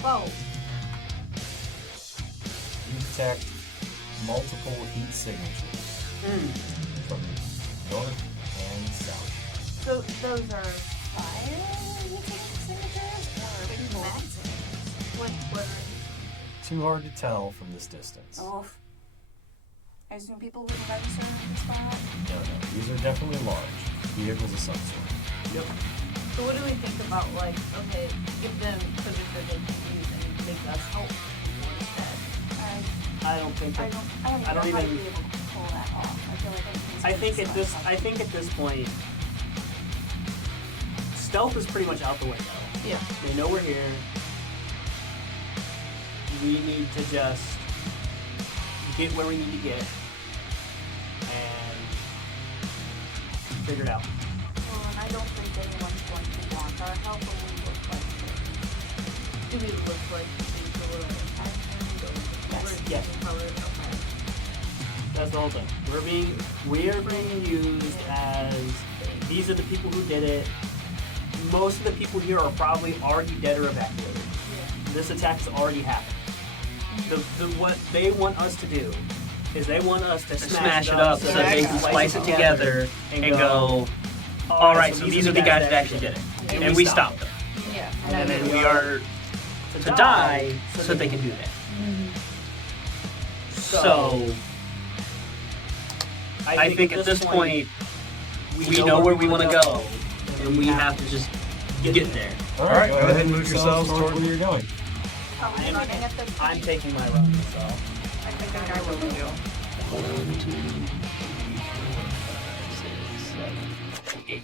12. You detect multiple heat signatures from north and south. So those are Fire signatures or people? what? Too hard to tell from this distance. Oh. I assume people who can register this fire. No, these are definitely large vehicles of some sort. Yep. So what do we think about like okay, give them footage that they can use and make us help instead? I don't think that. I don't even- be able to pull that off. I feel like I think at this point, stealth is pretty much out the window. Yeah. They know we're here. We need to just get where we need to get and figure it out. Well, and I don't think anyone's going to want our help when we were do we look like Yes. That's the whole thing. We are being used as these are the people who did it. Most of the people here are probably already dead or evacuated. This attack has already happened. What they want us to do is they want us to smash it up so that they can splice it together and go, all right, so these are the guys that actually did it. And we stop them. Yeah. And then we are to die so that they can do that. So, I think at this point, we know where we want to go, and we have to just get there. All right, go ahead and move yourselves toward where you're going. I'm taking my run, so. I think I will too. 1, 2, 3, 4, 5, 6, 7, 8.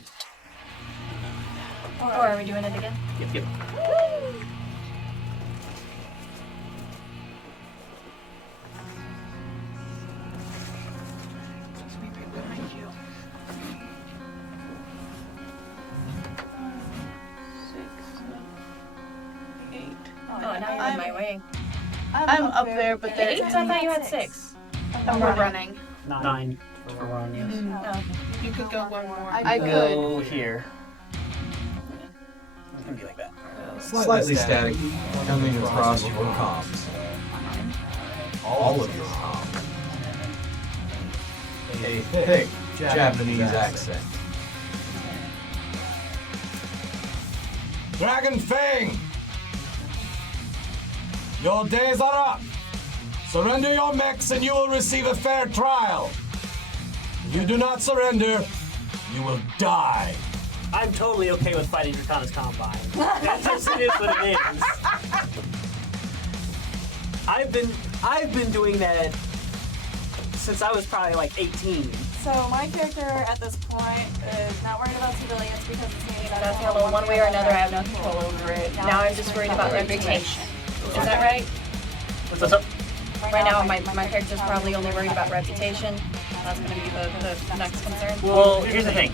Or are we doing it again? Yep. Oh, now you're in my way. I'm up there, but Eight? there I thought you had 6. and we're running. 9 for run, yes. Oh. You could go one more. I could. Go here. It's gonna be like that. Slightly static coming across your comms. All of your comms. A thick Japanese accent. Dragon Fang! Your days are up! Surrender your mechs and you will receive a fair trial. If you do not surrender, you will die. I'm totally okay with fighting Dracana's Combine. It is what it is. I've been doing that since I was probably like 18. So my character at this point is not worried about civilians because it's me. That's hello. One way or another, I have no control over it. Now I'm just worried about reputation. Is that right? What's up? Right now, my character's probably only worried about reputation. That's going to be the next concern. Well, here's the thing.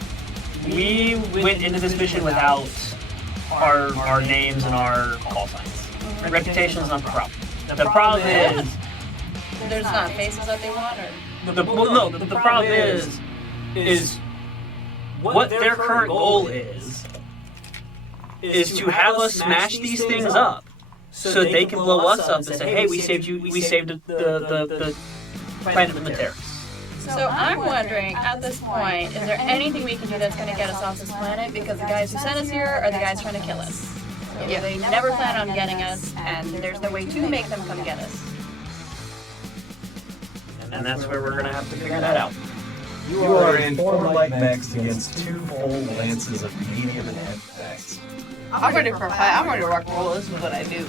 We went into this mission without our names and our call signs. Reputation is not the problem. The problem is There's not faces that they want, or the problem is what their current goal is to have us smash these things up so they can blow us up and say, hey, we saved the planet from the terrorists. So I'm wondering, at this point, is there anything we can do that's going to get us off this planet? Because the guys who sent us here are the guys trying to kill us. Yeah, they never plan on getting us, and there's no way to make them come get us. And that's where we're going to have to figure that out. You are in 4 light mechs against 2 full lances of medium and heavy mechs. I'm ready for a fight. I'm ready to rock and roll. This is what I do.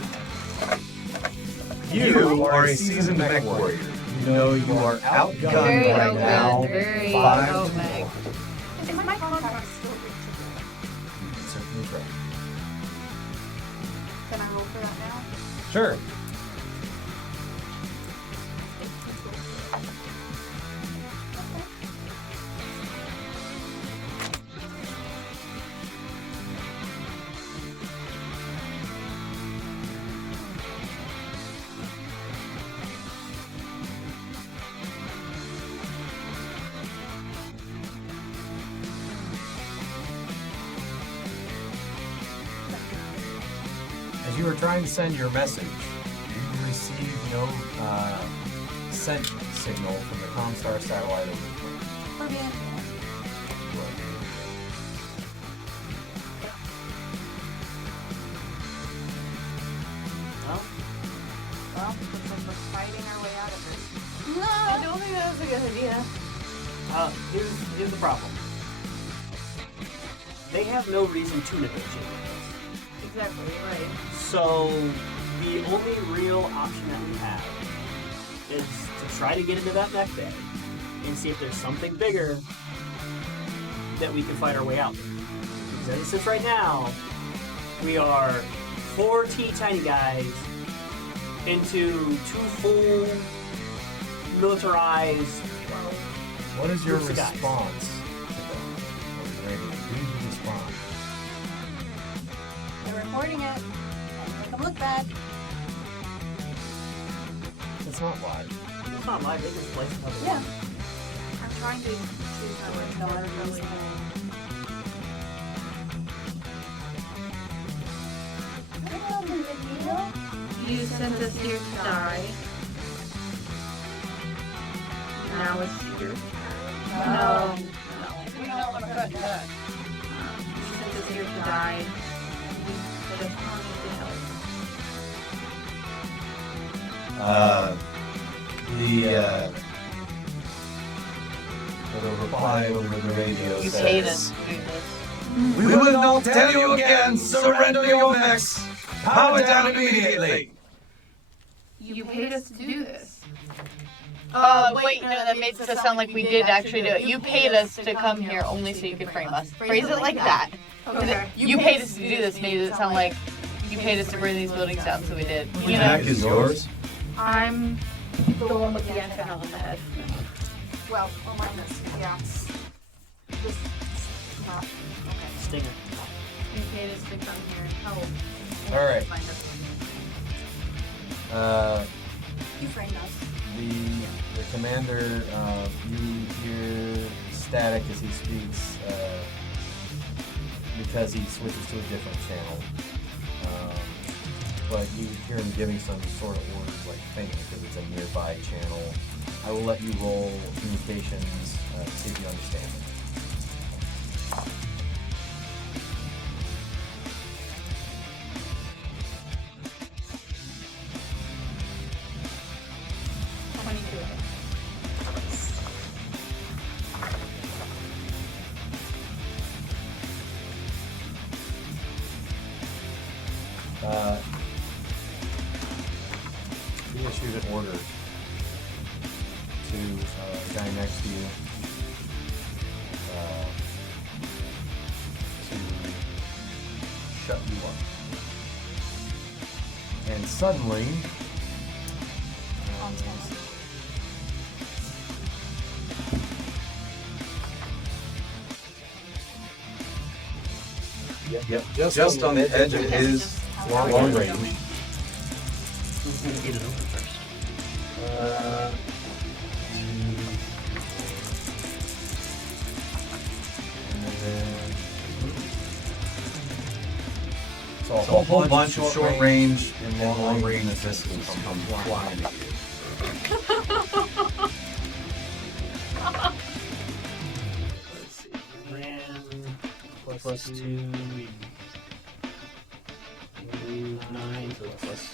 You are a seasoned mech warrior. You know you are outgunned Very right now. very 5 oh to my. 4. Is my contract still Certainly try. Can I roll for that now? Sure. As you were trying to send your message, you received no sent signal from the Comstar satellite over the planet. for being? Well, looks like we're fighting our way out of this. I don't think that's a good idea. Here's the problem. They have no reason to negotiate with us. Exactly, right. So the only real option that we have is to try to get into that mech bay and see if there's something bigger that we can fight our way out. Because as it sits right now, we are 4 teeny tiny guys into 2 full militarized. What is your Groups of guys. response to that? Or Randy, who did you respond? They're reporting it. I'm gonna Look bad. It's not live. It's not live, they just place another Yeah. I'm trying to choose my words. No, I really You sent us here to die. Now it's your turn. No. We don't want to cut that. You sent us here to die. We just need to help. The reply over the radio You says, paid us to do this. "We will not tell you again. Surrender your mechs. Power down immediately." You paid us to do this. Wait, no, that makes us sound like we did actually do it. You paid us to come here only so you could frame us. Phrase it like that. Okay. You paid us to do this, made it sound like you paid us to burn these buildings down, so we did. The You know? mech is yours. I'm the one with the antenna on the head. Well, mine is, yeah. Just not. stinger. You paid us to come here and help. All right. Find us. You framed us. The commander, you hear static as he speaks because he switches to a different channel. But you hear him giving some sort of orders like ping because it's a nearby channel. I will let you roll communications to see if you understand it. He issued an order to a guy next to you to shut you up. And suddenly, Yep. Just on the edge of his long range. Who's going to get it open first? so a So a whole bunch of short range and long range missiles come flying at you. Let's see. Ran plus 2. 9, so plus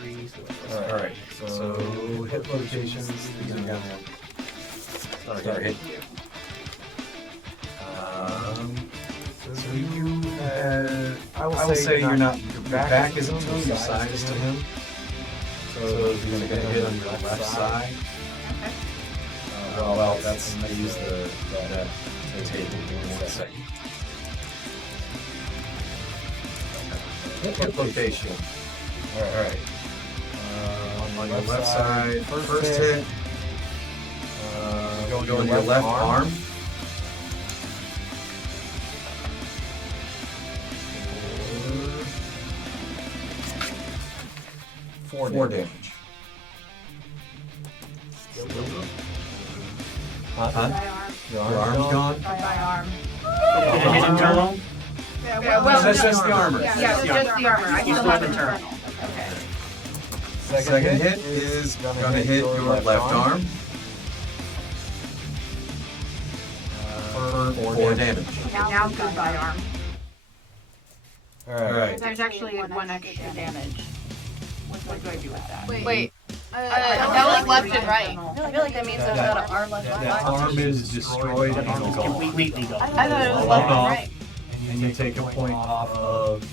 3, so plus All right. So hit locations. These are gonna start hitting you. So you, I will say you're not. Your back isn't to him. Your side is to him. So you're gonna get a hit on your left side. Well, that's I use that to take it in 1 second. Hit location. All right. On your left side, first hit. Go on your left arm. 4 damage. Huh? Your arm's gone? My arm. Hit internal? Yeah, well, That's no. just the armor. Yeah, just the armor. I You still still have have internal. internal. Okay. Second hit is gonna hit your left arm for 4 damage. Now goodbye arm. Alright. There's actually 1 extra damage. What do I do with that? Wait, that was left and right. I feel like that means I've got an arm left on That my arm is destroyed and Arm is gone. completely gone. I thought it was Hold left and on. right. And you take a point off of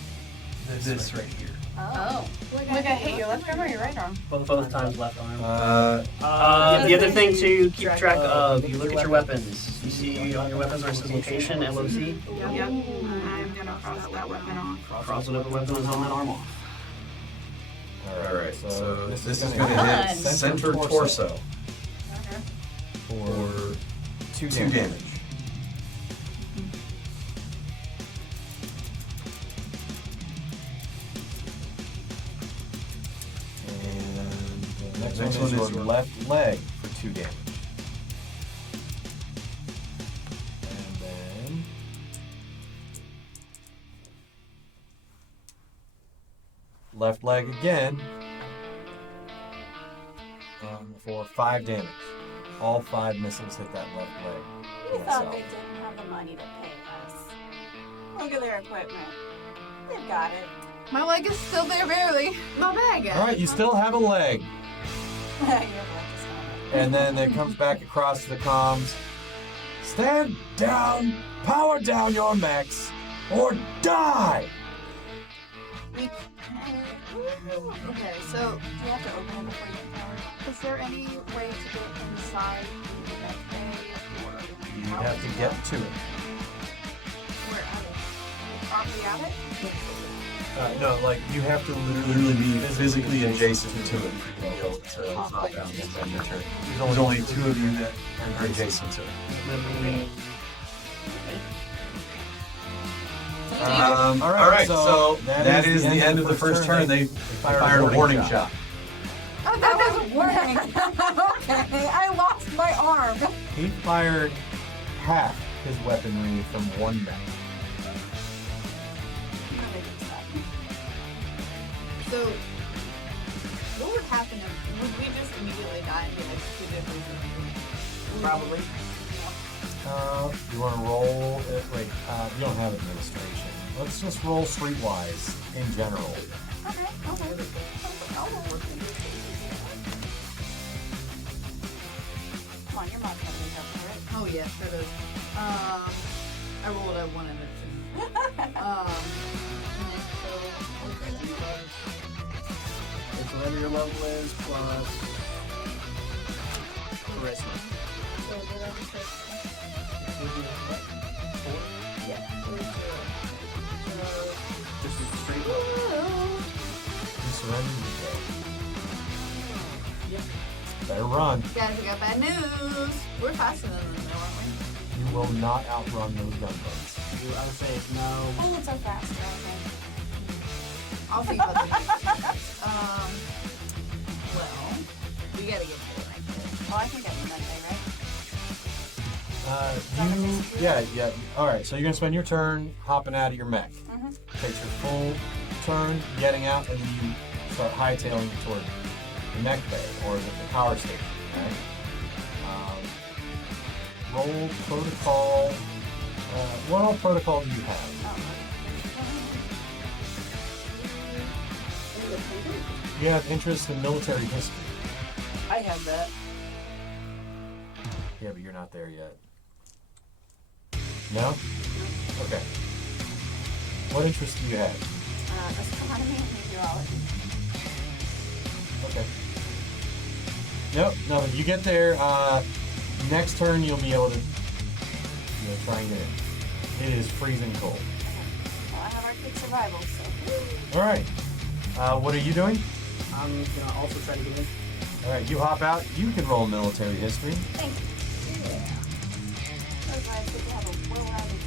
this right here. Oh. Like I hit your left arm or your right arm? Both times left arm. Uh, The other thing to keep track of, you look at your weapons. You see on your weapons where it says location, LOC. Yep. I'm gonna cross that weapon off. Cross whatever weapon is on that arm off. Alright, so this is This is gonna gonna hit hit center torso for 2 2 damage. next one is your left leg for 2 damage. And then left leg again for 5 damage. All 5 missiles hit that left leg. We thought they didn't have the money to pay us. Look at their equipment. They've got it. My leg is still there barely. My bag. All right, you still have a leg. You have left to stand And then it comes back across the comms. Stand down, power down your mechs, or die! Okay, so Do you have to open it before you can power? is there any way to get inside the mech bay? Or You have to get to it. where at it? Are we at it? No, like you have to Literally be physically adjacent to it to be able to hop out and spend your turn. There's only 2 of you that are adjacent to it. All right, so that is the end of the first turn. They fired a warning shot. Oh, that doesn't work. Okay, I lost my arm. He fired half his weaponry from 1 mech. So, what would happen if would we just immediately die and get executed? Probably. You want to roll? Wait, you don't have administration. Let's just roll streetwise in general. Okay. I'll roll with it. Come on, your mom's gonna make up for it. Oh yeah, sure does. I rolled a 1 and a 2. It's whatever your level is plus charisma. This is straight level. You surrender your day. Better run. Guys, we got bad news. We're faster than them now, aren't we? You will not outrun those gunboats. I would say no. Bullets are faster, okay. I'll see about that. Well, we gotta get to it like this. Oh, I can get them that day, right? Yeah. All right, so you're gonna spend your turn hopping out of your mech. Takes your full turn getting out, and then you start hightailing toward the mech bay or the power station. Right? Roll protocol. What all protocol do you have? You have interest in military history. I have that. Yeah, but you're not there yet. No? Okay. What interest do you have? Astronomy and meteorology. Okay. Nope, no, you get there, next turn you'll be able to try and get in. It is freezing cold. Well, I have Arctic survival, so. Alright. What are you doing? I'm gonna also try to get in. Alright, you hop out. You can roll military history. Thank you. Yeah. That was nice to have a well-rounded.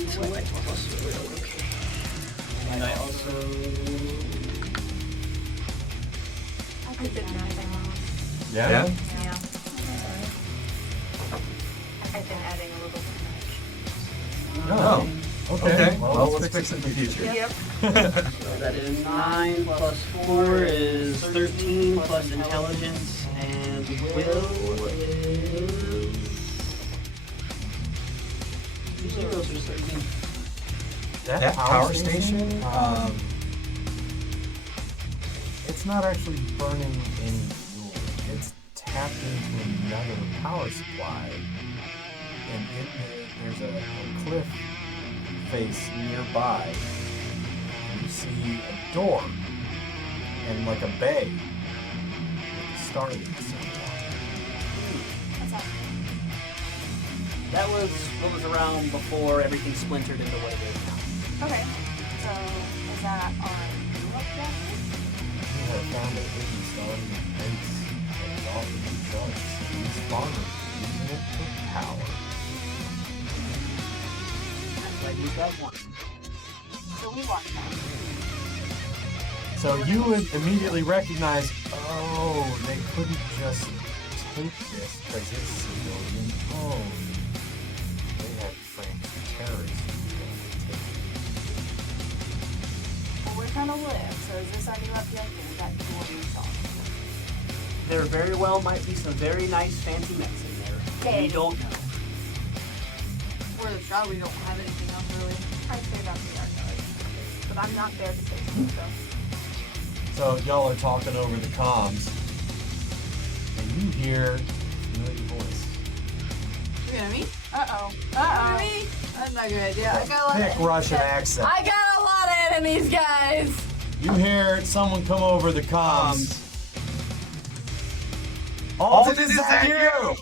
Intellect plus will, okay. And I also... I did nothing. Yeah? Yeah. I've been adding a little bit. Oh. Okay. Well, let's fix it in the future. Yep. So that is 9 plus 4 is 13 plus intelligence, and will is... 2 zeros is 13. That power station, it's not actually burning any fuel. It's tapped into another power supply. And there's a cliff face nearby. And you see a door and like a bay with a starting symbol. That was what was around before everything splintered into what it is now. Okay. So, is that our new objective? You have found a hidden starting base that is often drugs. These farmers using it for power. Like we've got one. So we want that. So you would immediately recognize, oh, they couldn't just take this because it's civilian owned. They had framed terrorists. Well, we're trying to live, so is this any left yet? Is that what we saw? There very well might be some very nice fancy mechs in there. We don't know. We're the shot, we don't have anything else really. I figured out the archive, but I'm not there to say so. So y'all are talking over the comms, and you hear a familiar voice. Look at me. Uh-oh. Me? That's not a good idea. I got a lot Thick Russian accent. I got a lot of enemies, guys. You hear someone come over the comms. Alton, is that you?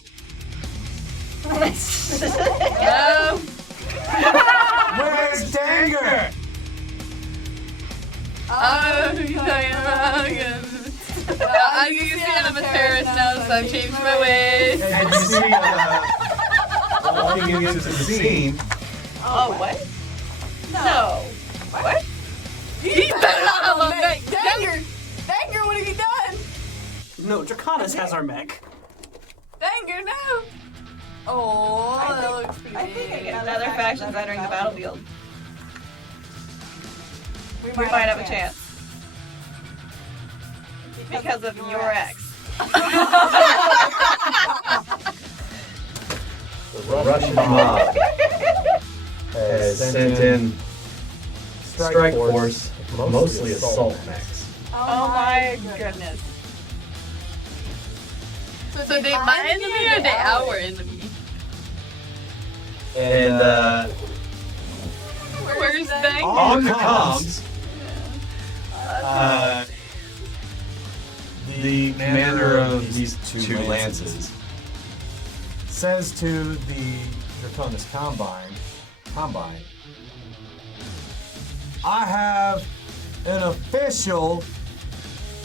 Where's Danger? He's talking about you can see I'm a terrorist now, so I've changed my ways. And you see, walking into the scene, Oh, what? No. What? He better not have a mech. Danger, what have you done? No, Draconis has our mech. Danger, no. Oh, that looks pretty. I think I get Another faction's entering the battlefield. We might have a chance. Because of your ex. the Russian mob has sent in strike force, mostly assault mechs. Oh my goodness. So they my enemy or they our enemy? And Where's Bang? on the comms, the commander of these two lances Says to the Draconis Combine, I have an official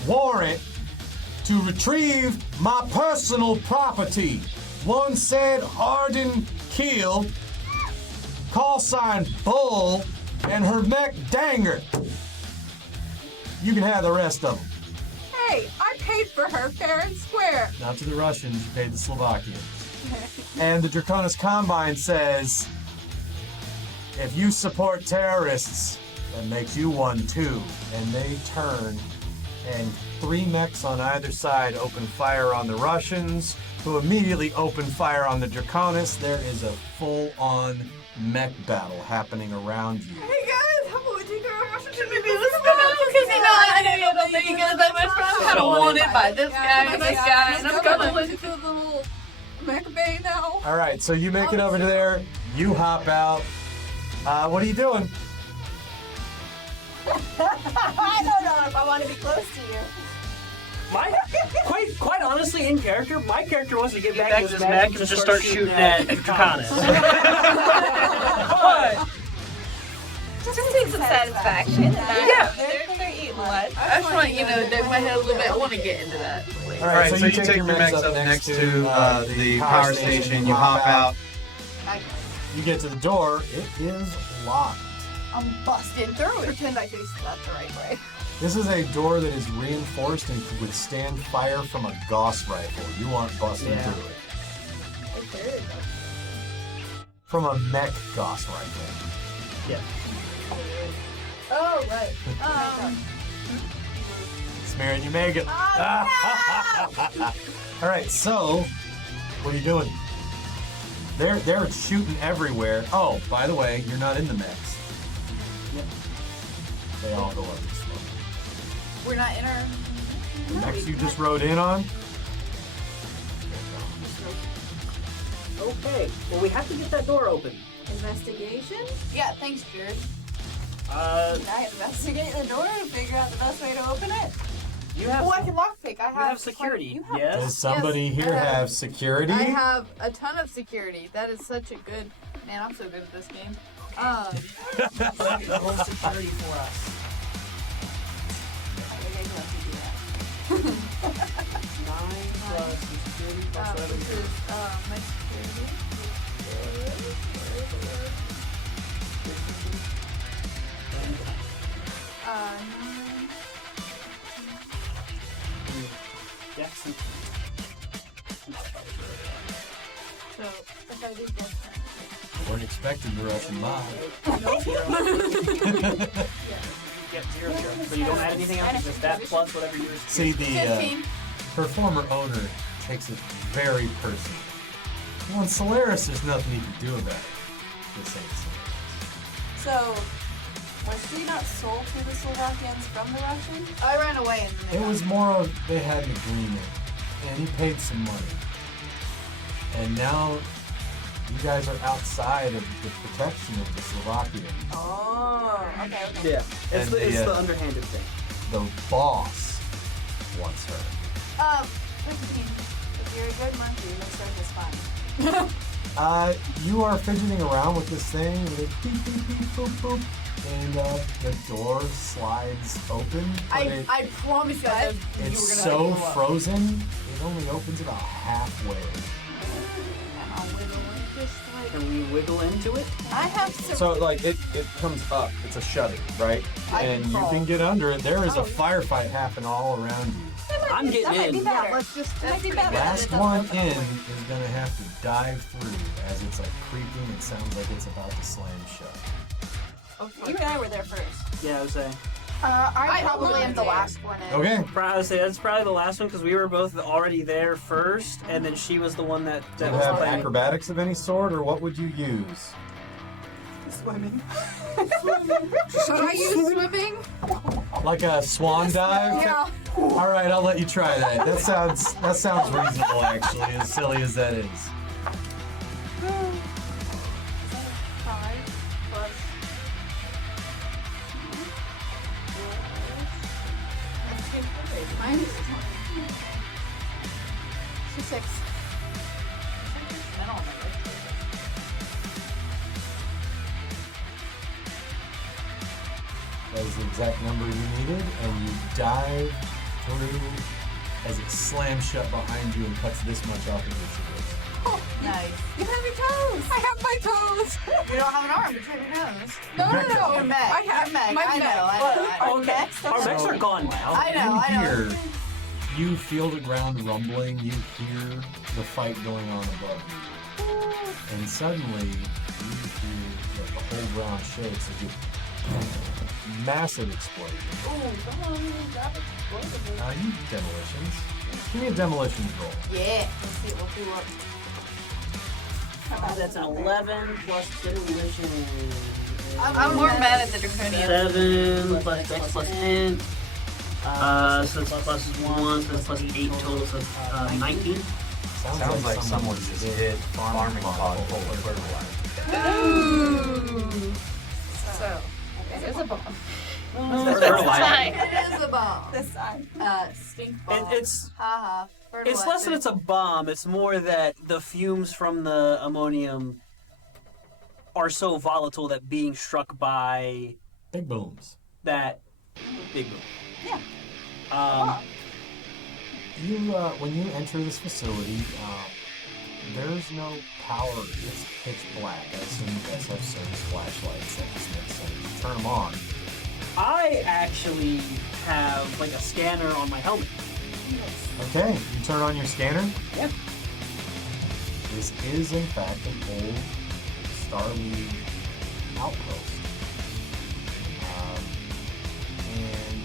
warrant to retrieve my personal property. One said Arden Keel, call sign Bull, and her mech Danger. You can have the rest of them. Hey, I paid for her fair and square. Not to the Russians, you paid the Slovakians. And the Draconis Combine says, if you support terrorists, that makes you one too. And they turn, and 3 mechs on either side open fire on the Russians, who immediately open fire on the Draconis. There is a full-on mech battle happening around you. Hey guys, how about we take our opportunity? Because you know I don't think you guys that much, but I'm kind of wanted by this guy and this guy, and I'm gonna listen to the little Mech Bay now. All right, so you make it over there. You hop out. What are you doing? I don't know if I want to be close to you. Quite honestly, in character, my character wants to get back to his mech and just start shooting at Draconis. But Just take some satisfaction. Yeah. They're eating lunch. I just want deck my head a little bit. I want to get into that. All right, so you take your mechs up next to the power station. You hop out. You get to the door. It is locked. I'm busting through it. Pretend I faced that the right way. This is a door that is reinforced and could withstand fire from a Gauss rifle. You aren't busting through it. From a mech Gauss rifle. yeah. Oh, right. Smearing, you make it. All right, so what are you doing? They're shooting everywhere. Oh, by the way, you're not in the mechs. They all go up this way. We're not in our. The mechs you just rode in on. Okay. Well, we have to get that door open. Investigation? Yeah, thanks, Jared. Can I investigate the door and figure out the best way to open it? You have Oh, I can lockpick. I you have security. Yes. Does somebody here have security? I have a ton of security. That is such a good. Man, I'm so good at this game. Roll security for us. I think I'd love to do that. 9 plus security plus This revenue. is my security. So if I do both. Weren't expecting the Russian mob. Yep, 0, 0. So you don't add anything else, just that plus whatever yours. See, the 15. her former owner takes it very personally. Well, in Solaris, there's nothing you can do about it. This ain't Solaris. So was she not sold to the Slovakians from the Russians? I ran away and It was more of they had an agreement, and he paid some money. And now you guys are outside of the protection of the Slovakians. Oh, okay. Yeah, it's And the underhanded thing. The boss wants her. 15. If you're a good monkey, you'll start this fine. You are fidgeting around with this thing, with it beep, beep, beep, boop, boop, and the door slides open. But I promise you, I thought it's so frozen, it only opens about halfway. Can we wiggle into it? I have some. So like it comes up. It's a shutter, right? And you can get under it. There is a firefight happening all around you. I'm getting that might be in. better. let's just. That might be better. Last one in is gonna have to dive through as it's like creaking. It sounds like it's about to slam shut. You and I were there first. Yeah, I was saying. I probably am the last one in. Okay. I would say that's probably the last one because we were both already there first, and then she was the one that Do you was have playing. acrobatics of any sort, or what would you use? Swimming. Should I use swimming? Like a swan dive? Yeah. All right, I'll let you try that. That sounds reasonable, actually, as silly as that is. 5 plus. Minus 6. That is the exact number you needed, and you dive through as it slams shut behind you and cuts this much off of your shoulders. Nice. You have your toes. I have my toes. You don't have an arm, but you have your nose. No. You're Meg. I have You're Meg. my I know. Okay. Our mechs are gone now. I know. Here, you feel the ground rumbling, you hear the fight going on above you. And suddenly, you hear like, the whole ground shakes as you massive explosion. You demolitions. Give me a demolitions roll. Yeah. Let's see. We'll do what. That's an 11 plus demolition. I'm more mad at the draconian. 7 plus dex plus int. So it's plus 1, so it's plus 8 total, so 19. Sounds like someone just hit farming pod full of fertilizer. Ooh. So, it is a bomb. It is a bomb. This side. Stink bomb. It's Haha. It's less than it's a bomb. It's more that the fumes from the ammonium are so volatile that being struck by Big booms. that big boom. Yeah. You, when you enter this facility, there's no power. It's pitch black. I assume you guys have service flashlights. That just makes sense. Turn them on. I actually have like a scanner on my helmet. Okay, you turn on your scanner. Yeah. This is, in fact, an old Starly outpost. And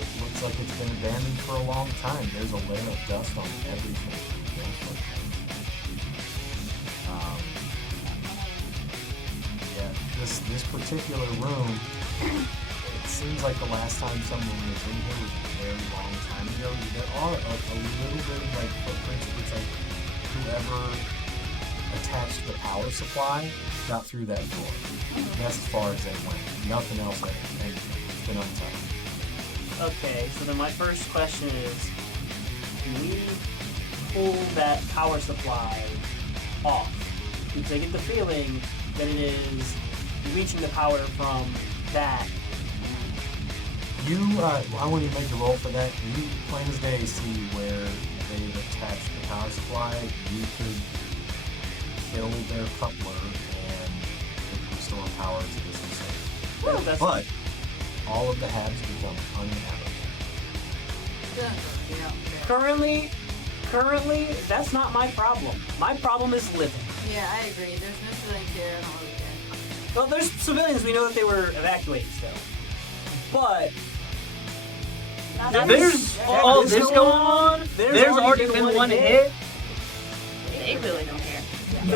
it looks like it's been abandoned for a long time. There's a layer of dust on everything. Yeah, this particular room, it seems like the last time someone was in here was a very long time ago. There are a little bit of like footprints. It's like whoever attached the power supply got through that door. That's as far as they went. Nothing else has been untouched. Okay, so then my first question is, can we pull that power supply off? Because I get the feeling that it is reaching the power from that. You, I want you to make a roll for that. You plain as day see where they've attached the power supply. You could kill their coupler and restore power to this facility. That's, But all of the habs become uninhabitable. Currently, that's not my problem. My problem is living. Yeah, I agree. There's no civilians here. I don't really care. Well, there's civilians. We know that they were evacuated still. But there's all this going on. There's already been one hit. They really don't care.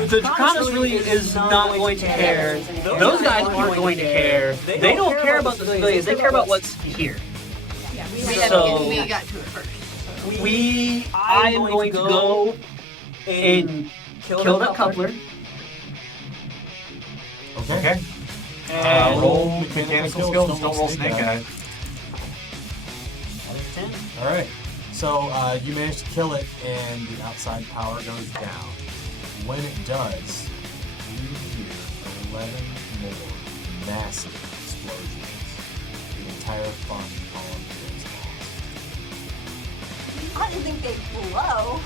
The Draconis really is not going to care. Those guys aren't going to care. They don't care about the civilians. They care about what's here. We got to it first. I am going to go and kill that coupler. Okay. And Roll mechanical skills. Don't roll snake eye. All right. So you manage to kill it, and the outside power goes down. When it does, you hear 11 more massive explosions. The entire farm column goes lost. I didn't think they'd blow.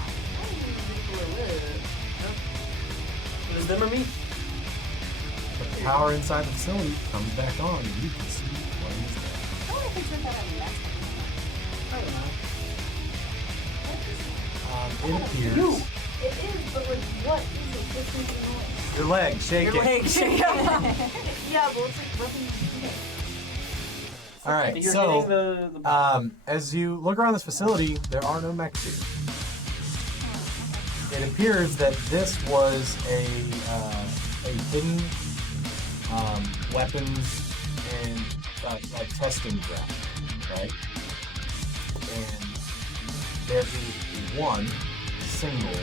It was them or me? But the power inside the facility comes back on, and you can see what is there. I wonder if they turned that on the next I don't know. It appears. It is, but like, what is it? This is the noise. Your leg shaking. Yeah, well, it's like rubbing your head. All right. You're So, hitting the as you look around this facility, there are no mechs here. It appears that this was a hidden weapons and like testing ground, right? And there is one single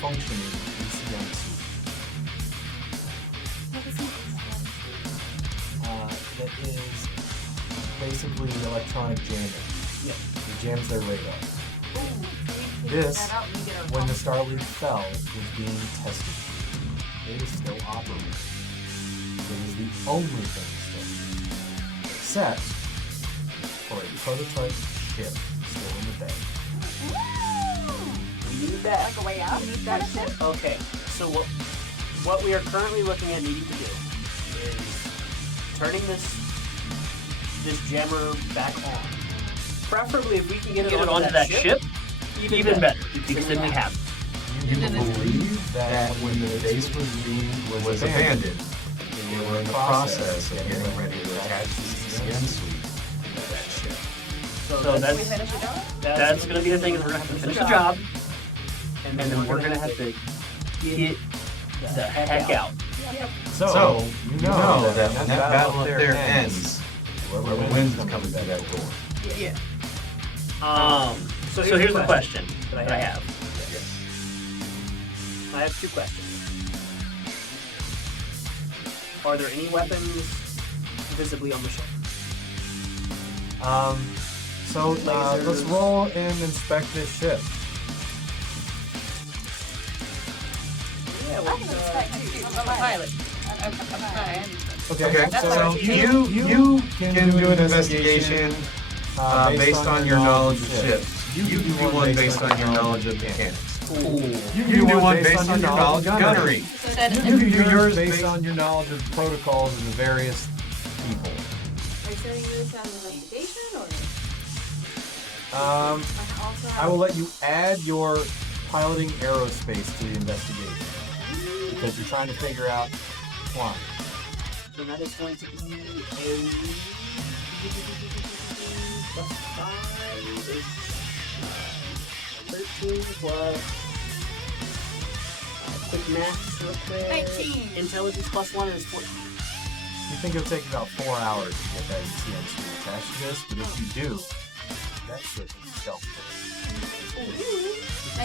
functioning ECM suit that is basically electronic jamming. Yeah. It jams their radar. This, when the Starleaf fell, was being tested. It is still operating. It is the only thing still. Except for a prototype ship still in the bay. We need that. Like a way out? That ship? Okay, so what we are currently looking at needing to do is turning this jammer back on. Preferably if we can get it onto that ship, even better, because then we have it. You believe that when the base was abandoned, they were in the process of getting ready to attach the CCN suite to that ship. So that's going to be the thing, is we're going to have to finish the job, and then we're going to have to get the heck out. So you know that when that battle up there ends, whoever wins is coming through that door. Yeah. So here's the question that I have. I have two questions. Are there any weapons visibly on the ship? So let's roll and inspect this ship. Yeah, I can expect you. I'm a pilot. Okay, so you can do an investigation based on your knowledge of ships. You do one based on your knowledge of mechanics. You do one based on your knowledge of gunnery. You do yours based on your knowledge of protocols and the various people. Are you doing this on investigation or? I will let you add your piloting aerospace to the investigation because you're trying to figure out flying. So that is going to be a +5 is 13 plus quick math real quick. 19. Intelligence +1 is 14. You think it'll take about 4 hours to get that ECM suite attached to this, but if you do, that ship is stealth.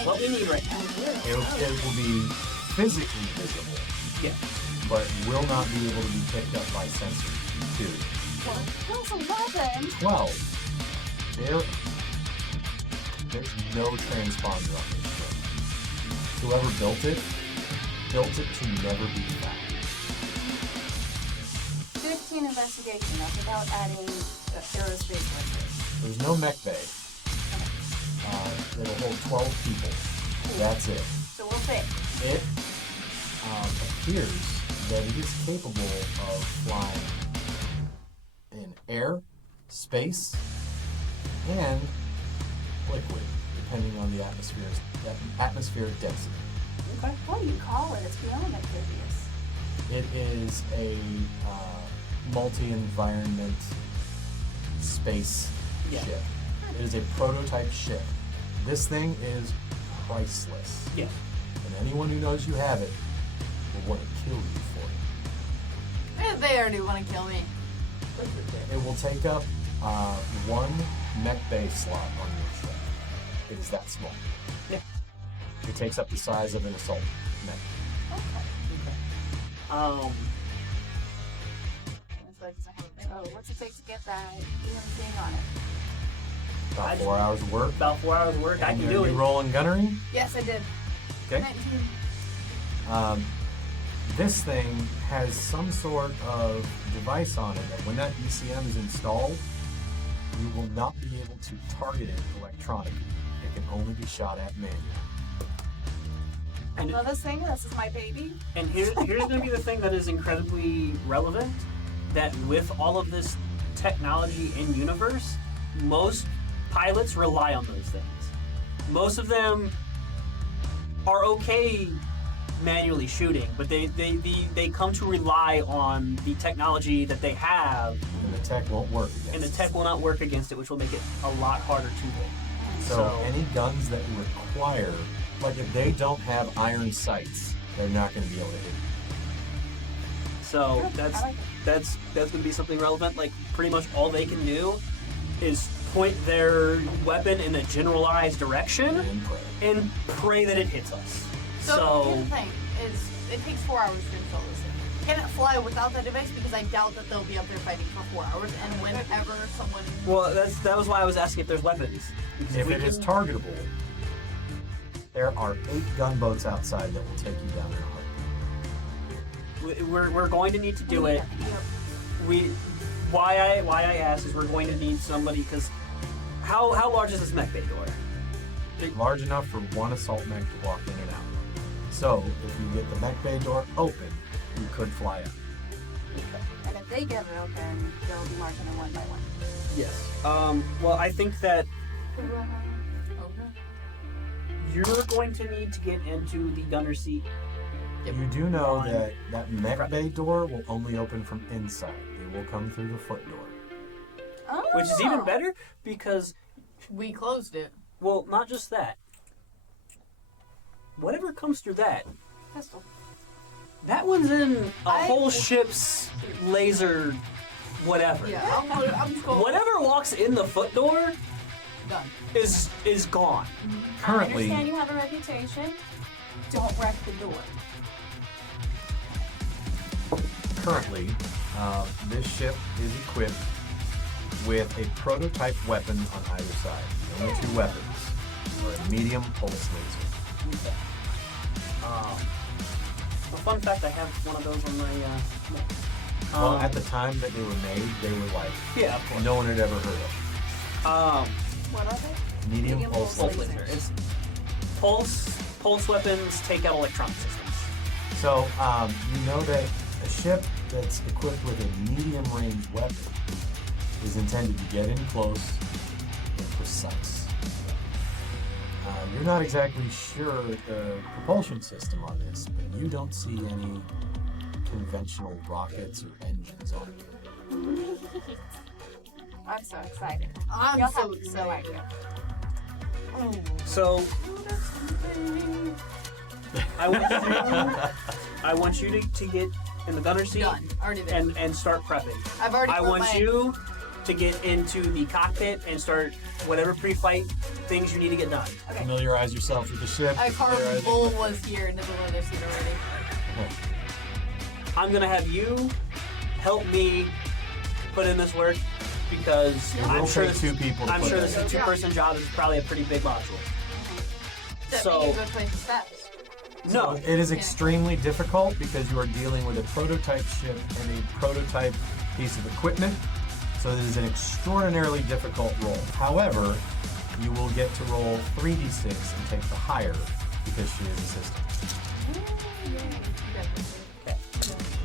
What we need right now. It will be physically visible, Yeah. but will not be able to be picked up by sensors. 2. Well, that's 11. 12. There's no transponder on this ship. Whoever built it to never be found. 15 investigation. That's without adding aerospace workers. There's no mech bay. It'll hold 12 people. That's it. So we'll fit. It appears that it is capable of flying in air, space, and liquid, depending on the atmospheric density. Okay. What do you call it? It's beyond amphibious. It is a multi-environment space Yeah. ship. It is a prototype ship. This thing is priceless. Yeah. And anyone who knows you have it will want to kill you for it. They already want to kill me. It will take up one mech bay slot on your ship. It is that small. Yeah. It takes up the size of an assault mech. Oh, what's it take to get that thing on it? About 4 hours of work. About 4 hours of work. I can do You it. rolling gunnery? Yes, I did. Okay. 19. This thing has some sort of device on it that when that ECM is installed, you will not be able to target it electronically. It can only be shot at manually. I love this thing. This is my baby. And here's going to be the thing that is incredibly relevant, that with all of this technology in universe, most pilots rely on those things. Most of them are okay manually shooting, but they come to rely on the technology that they have, And the tech won't work against and the it. tech will not work against it, which will make it a lot harder to hit. So any guns that require, like if they don't have iron sights, they're not going to be able to hit you. So that's going to be something relevant. Like pretty much all they can do is point their weapon in a generalized direction And pray. and pray that it hits us. So here's the thing: is it takes 4 hours to install this thing. Can it fly without that device? Because I doubt that they'll be up there fighting for 4 hours. And whenever someone Well, that was why I was asking if there's weapons. Because If we it is can- targetable, there are 8 gunboats outside that will take you down in a heartbeat. we're going to need to do it. Why I asked is we're going to need somebody, because how large is this mech bay door? Large enough for one assault mech to walk in and out. So, if you get the mech bay door open, you could fly up. And if they get it open, they'll be marching in one by one. Yes. Well, I think that you're going to need to get into the gunner seat. You do know One. that mech bay door will only open from inside. It will come through the foot door. Oh. Which is even better because, we closed it. well, not just that. Whatever comes through that, Pistol. that one's in a whole ship's laser, whatever. Yeah, I'm just going. Whatever walks in the foot door Done. is gone. I Currently, understand you have a reputation. Don't wreck the door. this ship is equipped with a prototype weapon on either side. The only 2 weapons are a medium pulse laser. A fun fact, I have one of those on my. Well, at the time that they were made, they were like yeah, of course. no one had ever heard of. What are they? Medium Medium pulse pulse laser. laser. It's pulse weapons take out electronic systems. So you know that a ship that's equipped with a medium range weapon is intended to get in close and precise. You're not exactly sure the propulsion system on this, but you don't see any conventional rockets or engines on it. I'm so excited. I'm You'll so have no excited. idea. So I want you to get in the gunner seat Done. Already there. and start prepping. I've already. I put want my- you to get into the cockpit and start whatever pre-flight things you need to get done. Familiarize yourself with the ship. I carved Bull was here in the leather seat already. I'm gonna have you help me put in this work because It will I'm sure take this, 2 people to I'm put sure that this in. is a 2-person job. This is probably a pretty big module. That So- being a good place to start. No, It is extremely difficult because you are dealing with a prototype ship and a prototype piece of equipment. So it is an extraordinarily difficult roll. However, you will get to roll 3d6 and take the higher because she is assistant.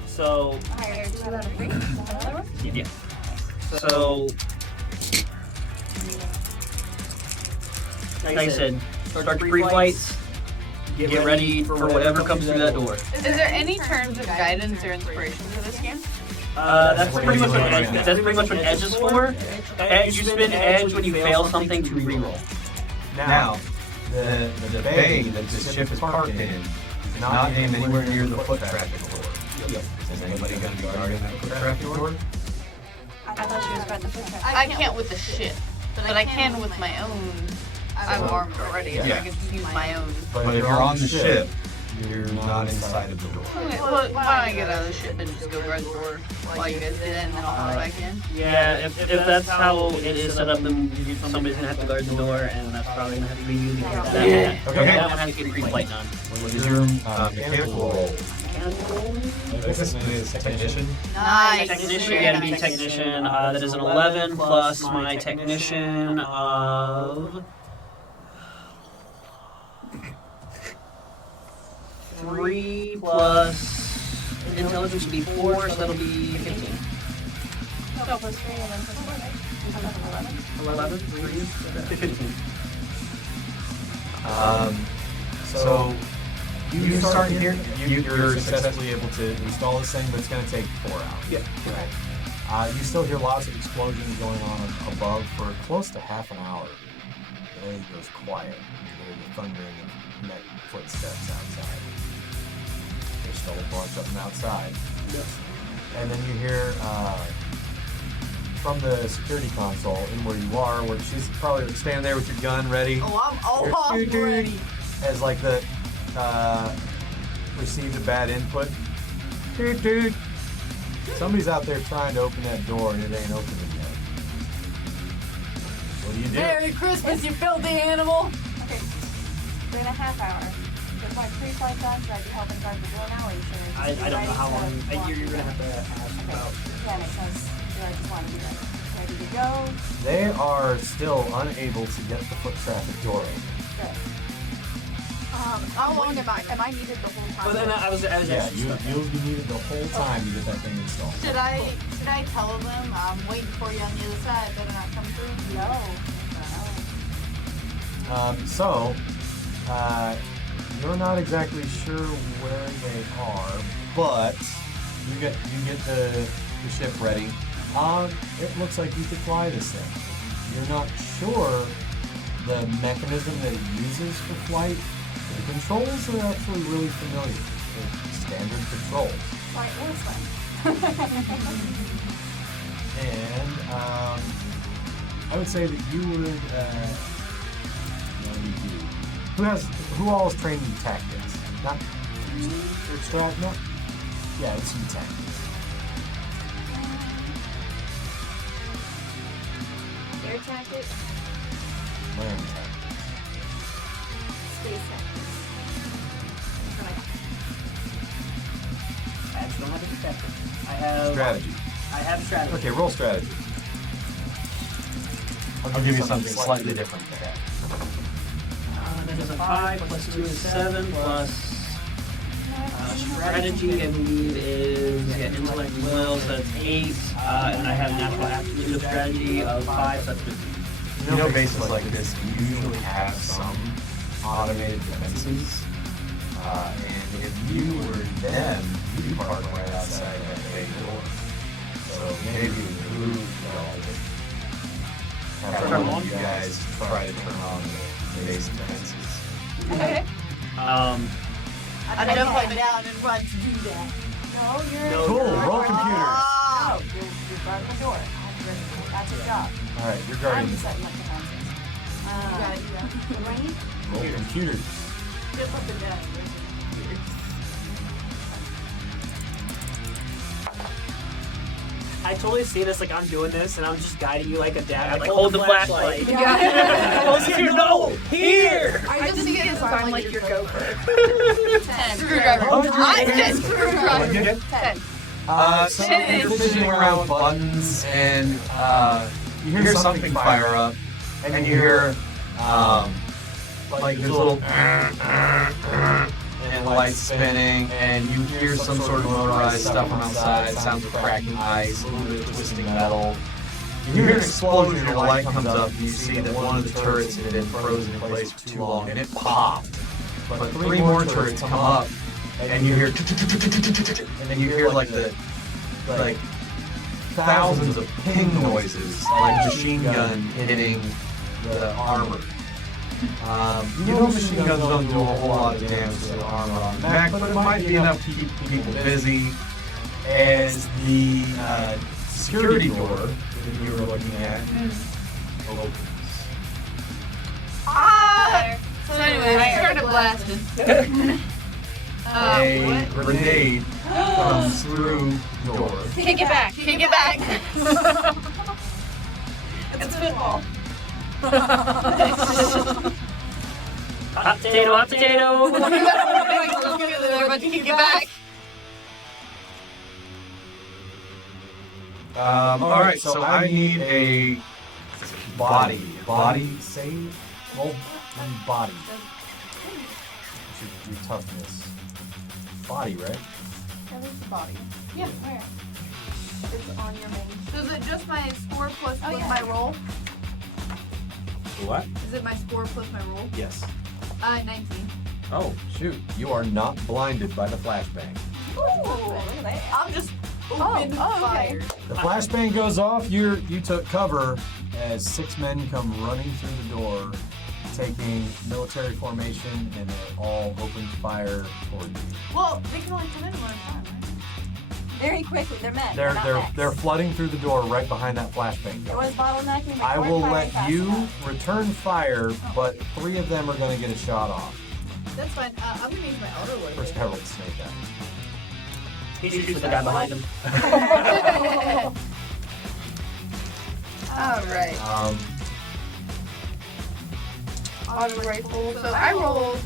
so Higher 2 out of 3. Is that how that works? yeah. So like I said, start the pre-flights. Get ready for whatever comes through that door. Is there any terms of guidance or inspiration for this game? That's pretty much what Edge is for. You spend Edge when you fail something to reroll. Now, the bay that the ship is parked in is not named anywhere near the foot traffic door. Is anybody going to be guarding that foot traffic door? I thought she was about the foot traffic. I can't with the ship, but I can with my own. I'm armed already, so I can just use my own. But if you're on the ship, you're not inside of the door. Okay, well, why don't I get out of the ship and just go guard the door while you guys did it, and then I'll hop back in? Yeah, if that's how it is set up, then somebody's gonna have to guard the door, and that's probably gonna have to be you to get that. Yeah. Okay. That one has to get pre-flight done. What is your mechanical role? This is technician. Nice. Technician, yeah, to be technician. That is an 11 plus my technician of 3 plus intelligence would be 4, so that'll be 15. No, plus 3 and then plus 4, right? 11, 3, 15. So you start here. You're successfully able to install this thing, but it's going to take 4 hours. Yeah. Right. You still hear lots of explosions going on above for close to half an hour. Then it goes quiet. You hear the thundering of neck footsteps outside. There's still a bunch of them outside. Yep. And then you hear from the security console in where you are, where she's probably standing there with your gun ready. I'm ready. As like the received a bad input. Dude. Somebody's out there trying to open that door and it ain't opening yet. What do you do? Merry Christmas, you filthy animal! Okay, 3.5 hours. With my pre-flight done, should I be helping guard the door now, or you should I don't know how long. You're gonna have to ask about. Yeah, makes sense. Do I just want to be ready to go? They are still unable to get the foot traffic door open. Good. How long am I needed the whole time? But then I was Yeah, actually you'll be needed the whole time to get that thing installed. Should I tell them I'm waiting for you on the other side? Better not come through. You're not exactly sure where they are, but you get the ship ready. It looks like you could fly this thing. You're not sure the mechanism that it uses for flight. The controls are actually really familiar. They're standard controls. Right, well, it's fine. And I would say that you would. Who all is trained in tactics? Not or strat? No. Yeah, it's in tactics. Air tactics, Land tactics. space tactics. I actually don't have a detective. I have Strategy. I have strategy. Okay, roll strategy. I'll give you something slightly different than that. That is a 5 plus 2 is 7 plus strategy. I believe is intellect and will, so that's 8. And I have natural aptitude of strategy of 5, so that's 15. You know, bases like this usually have some automated defenses. And if you were them, you'd be parked right outside that bay door. So maybe it would behoove y'all to have one of you guys try to turn on the base defenses. Okay. I I jump like down and run to do that. No, you're. Cool, roll computers. No, you're guarding the door. That's your job. Alright, you're guarding I'm the setting up the nonsense. What do I need? roll computers. Jump up and down. I totally see this like I'm doing this and I'm just guiding you like a dad. Like hold the flashlight. No, here. I just see it as I'm like your gopher. 10. Screwdriver. I said screwdriver. 10. So you're fidgeting around buttons and you hear something fire up and you hear like there's little and lights spinning and you hear some sort of motorized stuff from outside, sounds of cracking ice, a little bit of twisting metal, You hear an explosion, your light comes up, and you see that one of the turrets had been frozen in place for too long, and it popped. But 3 more turrets come up, and you hear, and then you hear like thousands of ping noises, like machine gun hitting the armor. You know machine guns don't do a whole lot of damage to the armor on the mech, but it might be enough to keep people busy. As the security door that you were looking at opens. Ah! So anyway, I started blasting. A grenade comes through the door. Take it back. Take it back. It's football. Hot potato, hot potato. They're about to kick it back. Alright, so I need a body Save. Roll one body. Your toughness. Body, right? That is the body. Yeah, where? It's on your main. So is it just my score plus Oh, yeah. my roll? What? Is it my score plus my roll? Yes. 19. Oh, shoot. You are not blinded by the flashbang. I'm just open fire. The flashbang goes off. You took cover as 6 men come running through the door, taking military formation, and they all open fire toward you. Well, they can only come in one time, right? Very quickly, they're men. They're flooding through the door right behind that flashbang. It was bottlenecking. They I weren't will firing let fast you enough. return fire, but 3 of them are going to get a shot off. That's fine. I'm gonna use my outer wood. First, I rolled snake eyes. He shoots the guy behind him. Alright. Auto rifle. So I rolled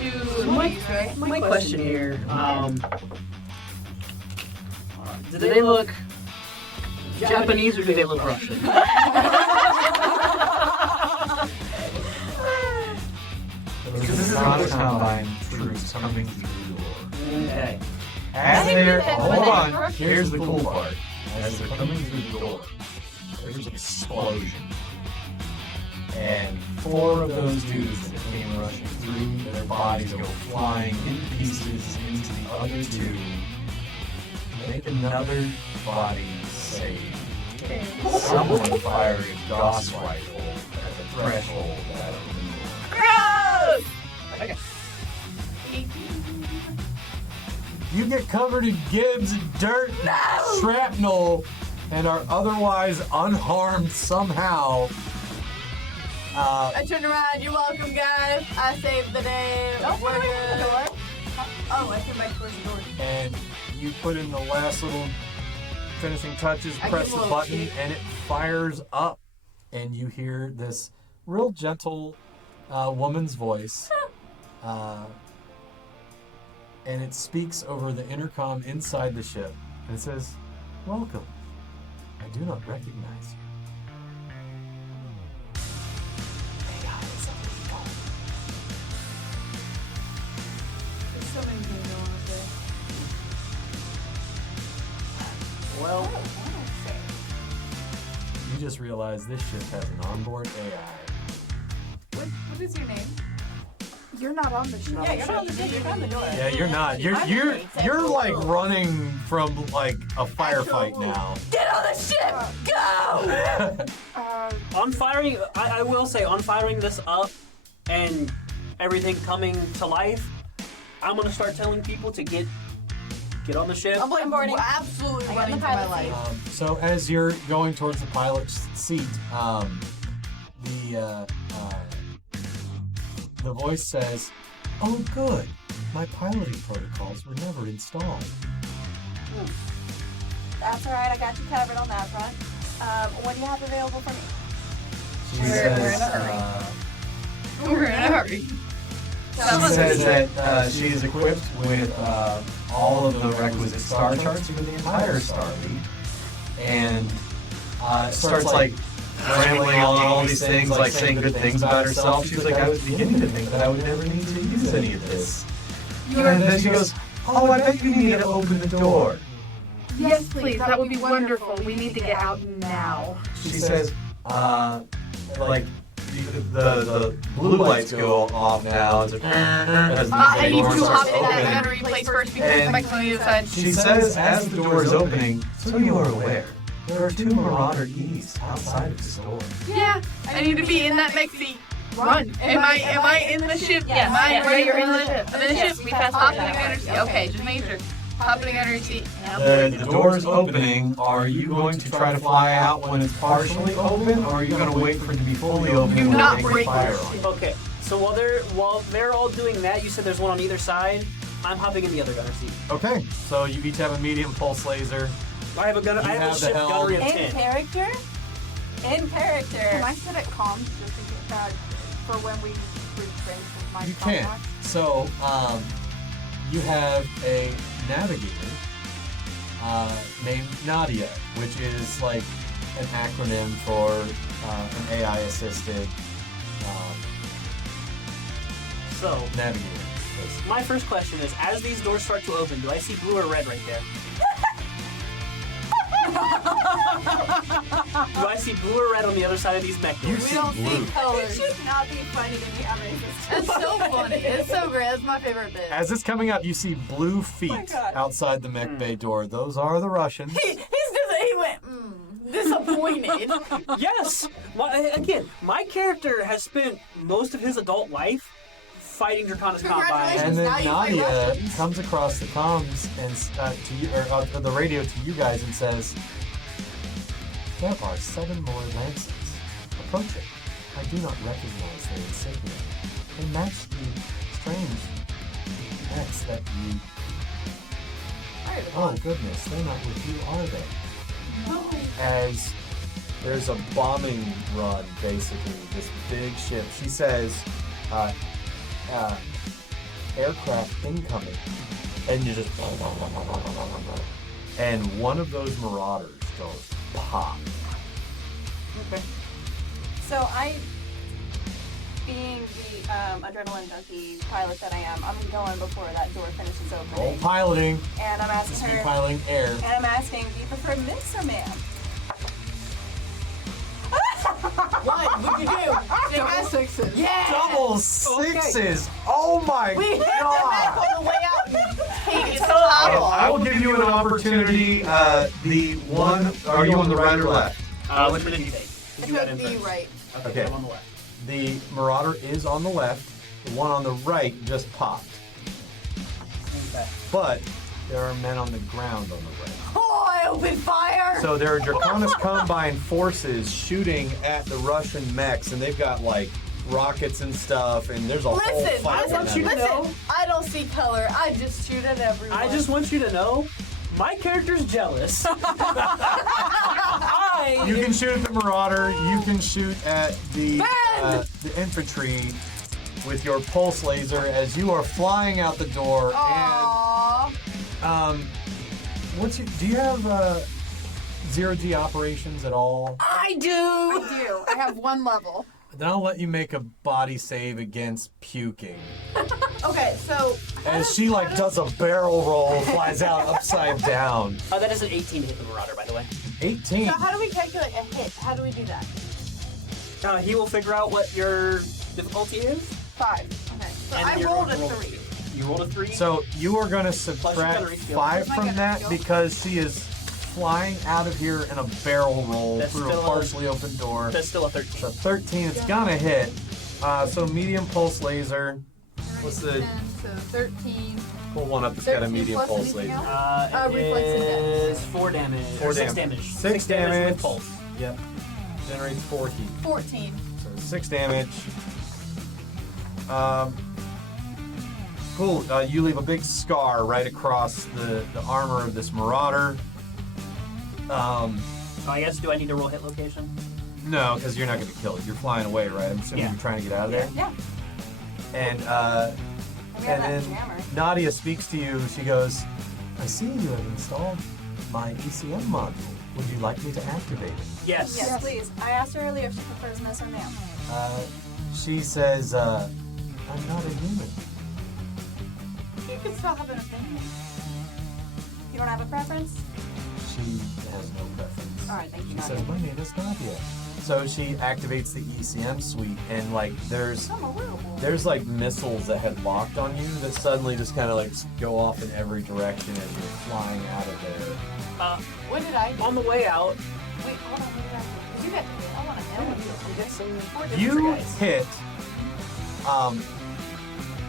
2 of these, right? My question here, do they look Japanese or do they look Russian? Because this is not a combine troops coming through the door. Okay. As they're, hold on, here's the cool part. As they're coming through the door, there's an explosion. And 4 of those dudes that came rushing through, their bodies go flying in pieces into the other 2. Make another body save. Someone fired a Gauss rifle at the threshold of that room. Okay. You get covered in gibs and dirt, shrapnel, and are otherwise unharmed somehow. I turned around. You're welcome, guys. I saved the day. We're good. Oh, I came back towards the door. And you put in the last little finishing touches, I press give the a little button, kick. and it fires up. And you hear this real gentle woman's voice. And it speaks over the intercom inside the ship. And it says, "Welcome. I do not recognize you." There's so many things I want to say. Well, You just realized this ship has an onboard AI. What is your name? You're not on the show. Yeah, you're not on the ship. You're on the door. Yeah, you're not. You're like running from like a firefight now. Get on the ship! Go! on firing, I will say, on firing this up and everything coming to life, I'm gonna start telling people to get on the ship. I'm boarding. Absolutely I got running the for my pilot life. So as you're going towards the pilot's seat, the voice says, "Oh, good. My piloting protocols were never installed." That's alright, I got you covered on that front. What do you have available for me? She We're in says, a hurry. We're in a hurry. she says that she is equipped with all of the requisite star charts for the entire Starfleet, and starts like rambling on all these things, like saying good things about herself. She's like, I was beginning to think that I would never need to use any of this. And then she goes, oh, I bet you need to open the door. Yes, please. That would be wonderful. We need to get out now. She says, like, the blue lights go off now. As I need to doors hop are in that open. gunnery place first because And Mike's on the other side. She says, as the door is opening, so you are aware, there are 2 Marauder E's outside of this door. Yeah, I need to be in that mech seat. Run. Am I in the ship? Yes. Am I Yes. ready? You're in the Yes. ship. I'm in the Yes. ship. We fast Hop in forward the that gunnery seat. Okay, just making sure. Hop in the gunnery seat. The door is opening. Are you going to try to fly out when it's partially open, or are you going to wait for it to be fully open and not then make a break fire this on it? Okay, so while they're all doing that, you said there's one on either side. I'm hopping in the other gunner seat. Okay, so you each have a medium pulse laser. I have a gunner. You I have a have the ship helm. gunnery of In 10. character? In character. Can I set it comms just in case for when we refrain from my You can. contact? So, you have a navigator named Nadia, which is like an acronym for an AI-assisted So, navigator. my first question is, as these doors start to open, do I see blue or red right there? Do I see blue or red on the other side of these mech You doors? see blue. It should not be fighting in the amiss. It's so funny. It's so great. It's my favorite bit. As it's coming up, you see blue feet God. outside the mech bay door. Those are the Russians. He went disappointed. Yes! Again, my character has spent most of his adult life fighting Draconis Combine. And then Now you play Nadia Russians. comes across the comms and to you, or the radio to you guys and says, "There are 7 more lances approaching. I do not recognize their insignia. They match the strange X that you. Oh goodness, they're not with you, are they?" As there's a bombing run, basically, this big ship. She says, aircraft incoming, and you just, and one of those Marauders goes pop. Okay. So I, being the adrenaline junkie pilot that I am, I'm going before that door finishes Roll opening. piloting, And I'm asking speed her, piloting air. and I'm asking, do you prefer miss or ma'am? What? What'd you do? Double sixes. Yeah. Double sixes! Oh my god! On the way out. Hey, it's I will give you an opportunity. The one, are you on the right or left? Which one did you take? I You got in took the first. right. Okay, Okay. I'm on the left. The Marauder is on the left. The one on the right just popped. Okay. But there are men on the ground on the right. Oh, I opened fire. So there are Draconis Combine forces shooting at the Russian mechs, and they've got like rockets and stuff, and there's a whole Listen, fight. I want you to know. Listen, I don't see color. I just shoot at everyone. I just want you to know, my character's jealous. You can shoot at the Marauder. You can shoot at the infantry with your pulse laser as you are flying out the door. Aww. And do you have 0G operations at all? I do. I do. I have 1 level. Then I'll let you make a body save against puking. Okay, so As she like does a barrel roll, flies out upside down. Oh, that is an 18 to hit the Marauder, by the way. 18. so how do we calculate a hit? How do we do that? He will figure out what your difficulty is. 5. Okay. So And I you're rolled a going to roll 3. You rolled a 3. So you are going to your subtract gunnery skill. 5 Where's my from gunnery that skill? because she is flying out of here in a barrel roll That's through a still a- partially open door. That's still a 13. So 13, it's gonna hit. So medium pulse laser. What's the 10, so 13. pull one up that's got a 13 medium plus pulse anything laser? else? It reflex is 4 damage. Four or 6 damage. damage. 6 damage. with pulse. Yep. Generates 4 heat. 14. So 6 damage. Cool. You leave a big scar right across the armor of this Marauder. So I guess, do I need to roll hit location? No, because you're not going to kill it. You're flying away, right? I'm assuming Yeah. you're trying to get out of there. Yeah. And We have and that then jammer. Nadia speaks to you. She goes, "I see you have installed my ECM module. Would you like me to activate it?" Yes. Yes, please. I asked her earlier if she prefers miss or ma'am. She says, "I'm not a human." You can still have an opinion. You don't have a preference? She has no preference. Alright, thank you, She Nadia. says, my name is Nadia. So she activates the ECM suite, and like there's like missiles that had locked on you that suddenly just kind of like go off in every direction as you're flying out of there. What did I do? On the way out, Wait, hold on. What did I do? You got to I want to know. we get some You guys. hit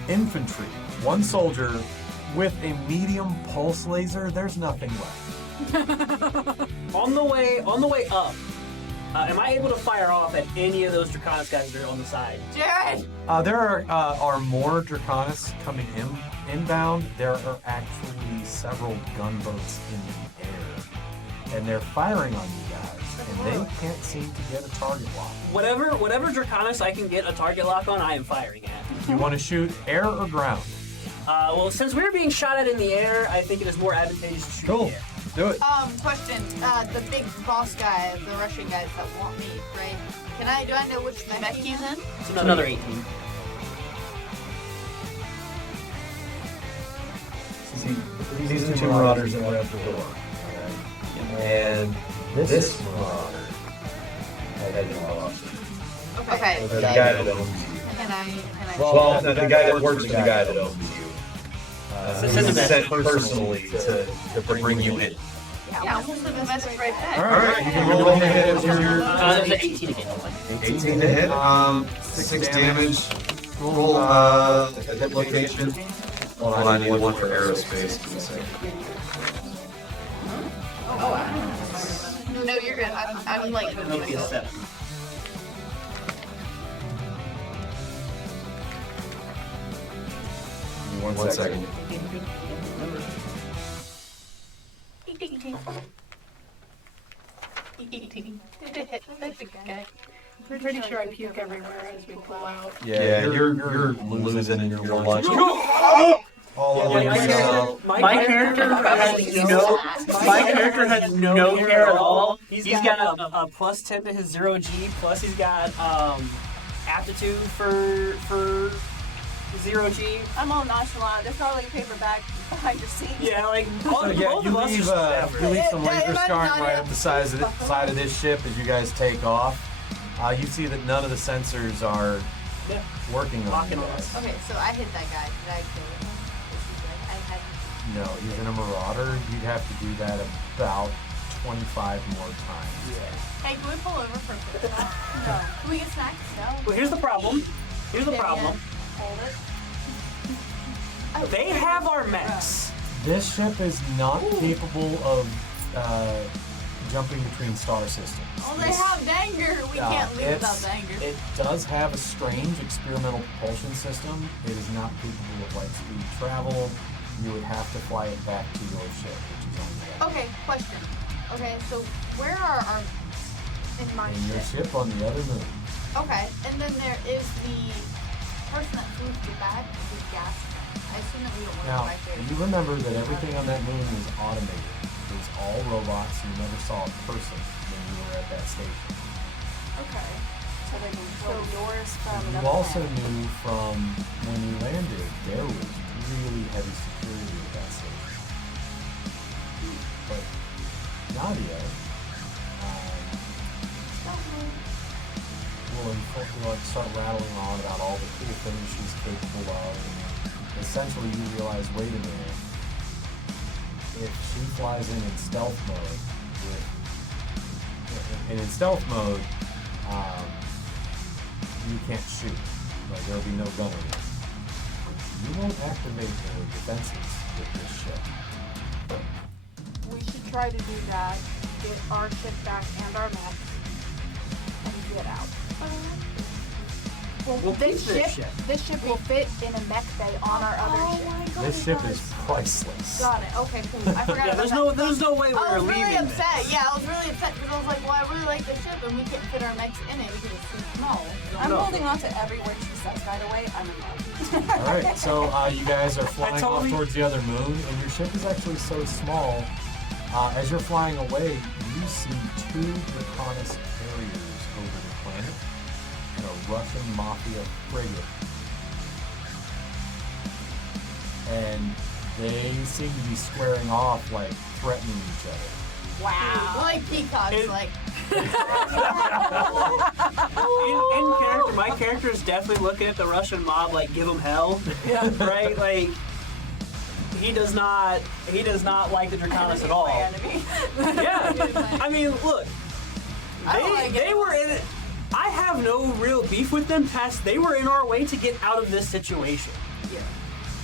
infantry, one soldier with a medium pulse laser. There's nothing left. On the way up. Am I able to fire off at any of those Draconis guys that are on the side? Jared! There are more Draconis coming inbound. There are actually several gunboats in the air, and they're firing on you guys, and they can't seem to get a target lock. Whatever Draconis I can get a target lock on, I am firing at. You want to shoot air or ground? Well, since we're being shot at in the air, I think it is more advantageous to shoot in the air. Do it. Question. The big boss guy, the Russian guys that want me, right? Do I know which mech he's in? It's another 18. See, these are two marauders that went out the door. And this marauder had been lost. Okay. The guy that owns you. Can I? Well, the guy that works for the guy that owns you. Send a message. Sent personally to bring you in. Yeah, I'll send the message right back. Alright, you can roll ahead with your There's an 18 again. 18 to hit. 6 damage. Roll hit location. Hold on, I need one for aerospace. Give me a second. No, you're good. I'm like. It'll be a 7. One second. I'm pretty sure I puke everywhere as we pull out. Yeah, you're losing your lunch. All over yourself. My character has no care at all. He's got a plus 10 to his 0G, plus he's got aptitude for 0G. I'm all nonchalant. There's probably a paper bag behind your seat. Yeah, like So both yeah, of you us leave, are you leave some Yeah, laser yeah, scarring yeah. right up the side of this ship as you guys take off. You see that none of the sensors are working on Locking you on guys. us. Okay, so I hit that guy. Did I kill him? I had. No, he's in a marauder. You'd have to do that about 25 more times. Hey, can we pull over for a quick snack? No. Can we get snacks? No. Well, here's the problem. Hold it. They have our mechs. This ship is not capable of jumping between star systems. Oh, they have Danger. We can't leave without Danger. It does have a strange experimental propulsion system. It is not capable of light speed travel. You would have to fly it back to your ship, which is on the other. Okay, question. Okay, so where are our in my And your ship? ship on the other moon. Okay, and then there is the person that flew the bag with gas. I assume that we don't want to Now, go back there. you remember that everything on that moon was automated. It was all robots. You never saw a person when you were at that station. Okay. So they can throw doors from You another also planet. knew from when you landed, there was really heavy security at that station. But Nadia will start rattling on about all the cool things she's capable of. And essentially, you realize, wait a minute, if she flies in stealth mode, and in stealth mode, you can't shoot. Like, there'll be no gunnery. You won't activate the defenses with this ship. We should try to do that, get our ship back and our mech, and get out. Well, We'll keep this ship. This ship will fit in a mech bay on our other ship. This ship is priceless. Got it. Okay, cool. I forgot Yeah, about there's no way I we're was really leaving upset. this. Yeah, I was really upset because I was like, well, I really like the ship and we can't fit our mechs in it because it's too small. I'm holding on to every word she says, by the way. I'm in love. Alright, so you guys are flying off totally- towards the other moon, and your ship is actually so small. As you're flying away, you see 2 Draconis carriers over the planet and a Russian mafia frigate. And they seem to be squaring off, like threatening each other. Wow. Like peacocks, It- like. In character, my character is definitely looking at the Russian mob like give them hell, right? Like he does not like the Draconis at all. Yeah, I mean, look, they were in it. I have no real beef with them past they were in our way to get out of this situation. Yeah.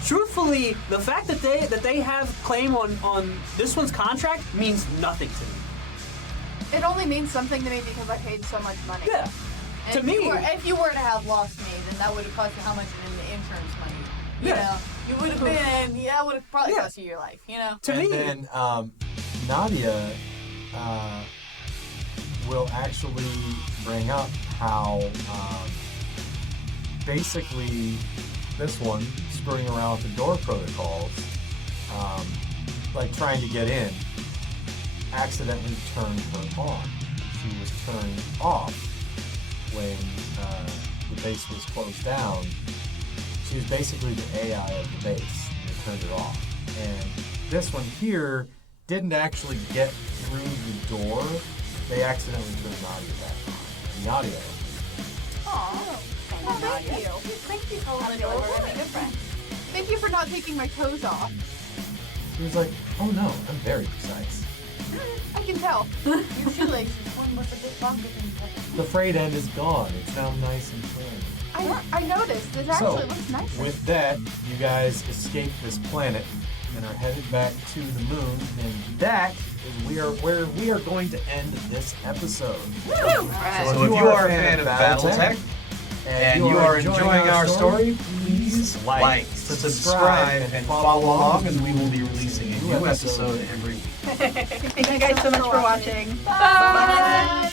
Truthfully, the fact that they have claim on this one's contract means nothing to me. It only means something to me because I paid so much money. Yeah. And To if me, if you were to have lost me, then that would have cost you how much in the insurance money? You Yeah. know, you would have been, that would have probably cost you your life, you know? to me, And then Nadia will actually bring up how basically this one screwing around with the door protocols, like trying to get in, accidentally turned her on. She was turned off when the base was closed down. She was basically the AI of the base, and they turned it off. And this one here didn't actually get through the door. They accidentally turned Nadia back on. Nadia. Aw. Well, thank you. Thank you for holding the door. We're gonna be good friends. Thank you for not taking my toes off. She was like, oh no, I'm very precise. I can tell. Your shoelaces, one with a big pocket in The frayed end is gone. It's now nice and thin. I noticed. It actually looks nicer. With that, you guys escape this planet and are headed back to the moon, and that is where we are going to end this episode. So if you are a fan of Battletech and you are enjoying our story, please like, subscribe, and follow along, as we will be releasing a new episode every week. Thank you guys so much for watching. Bye.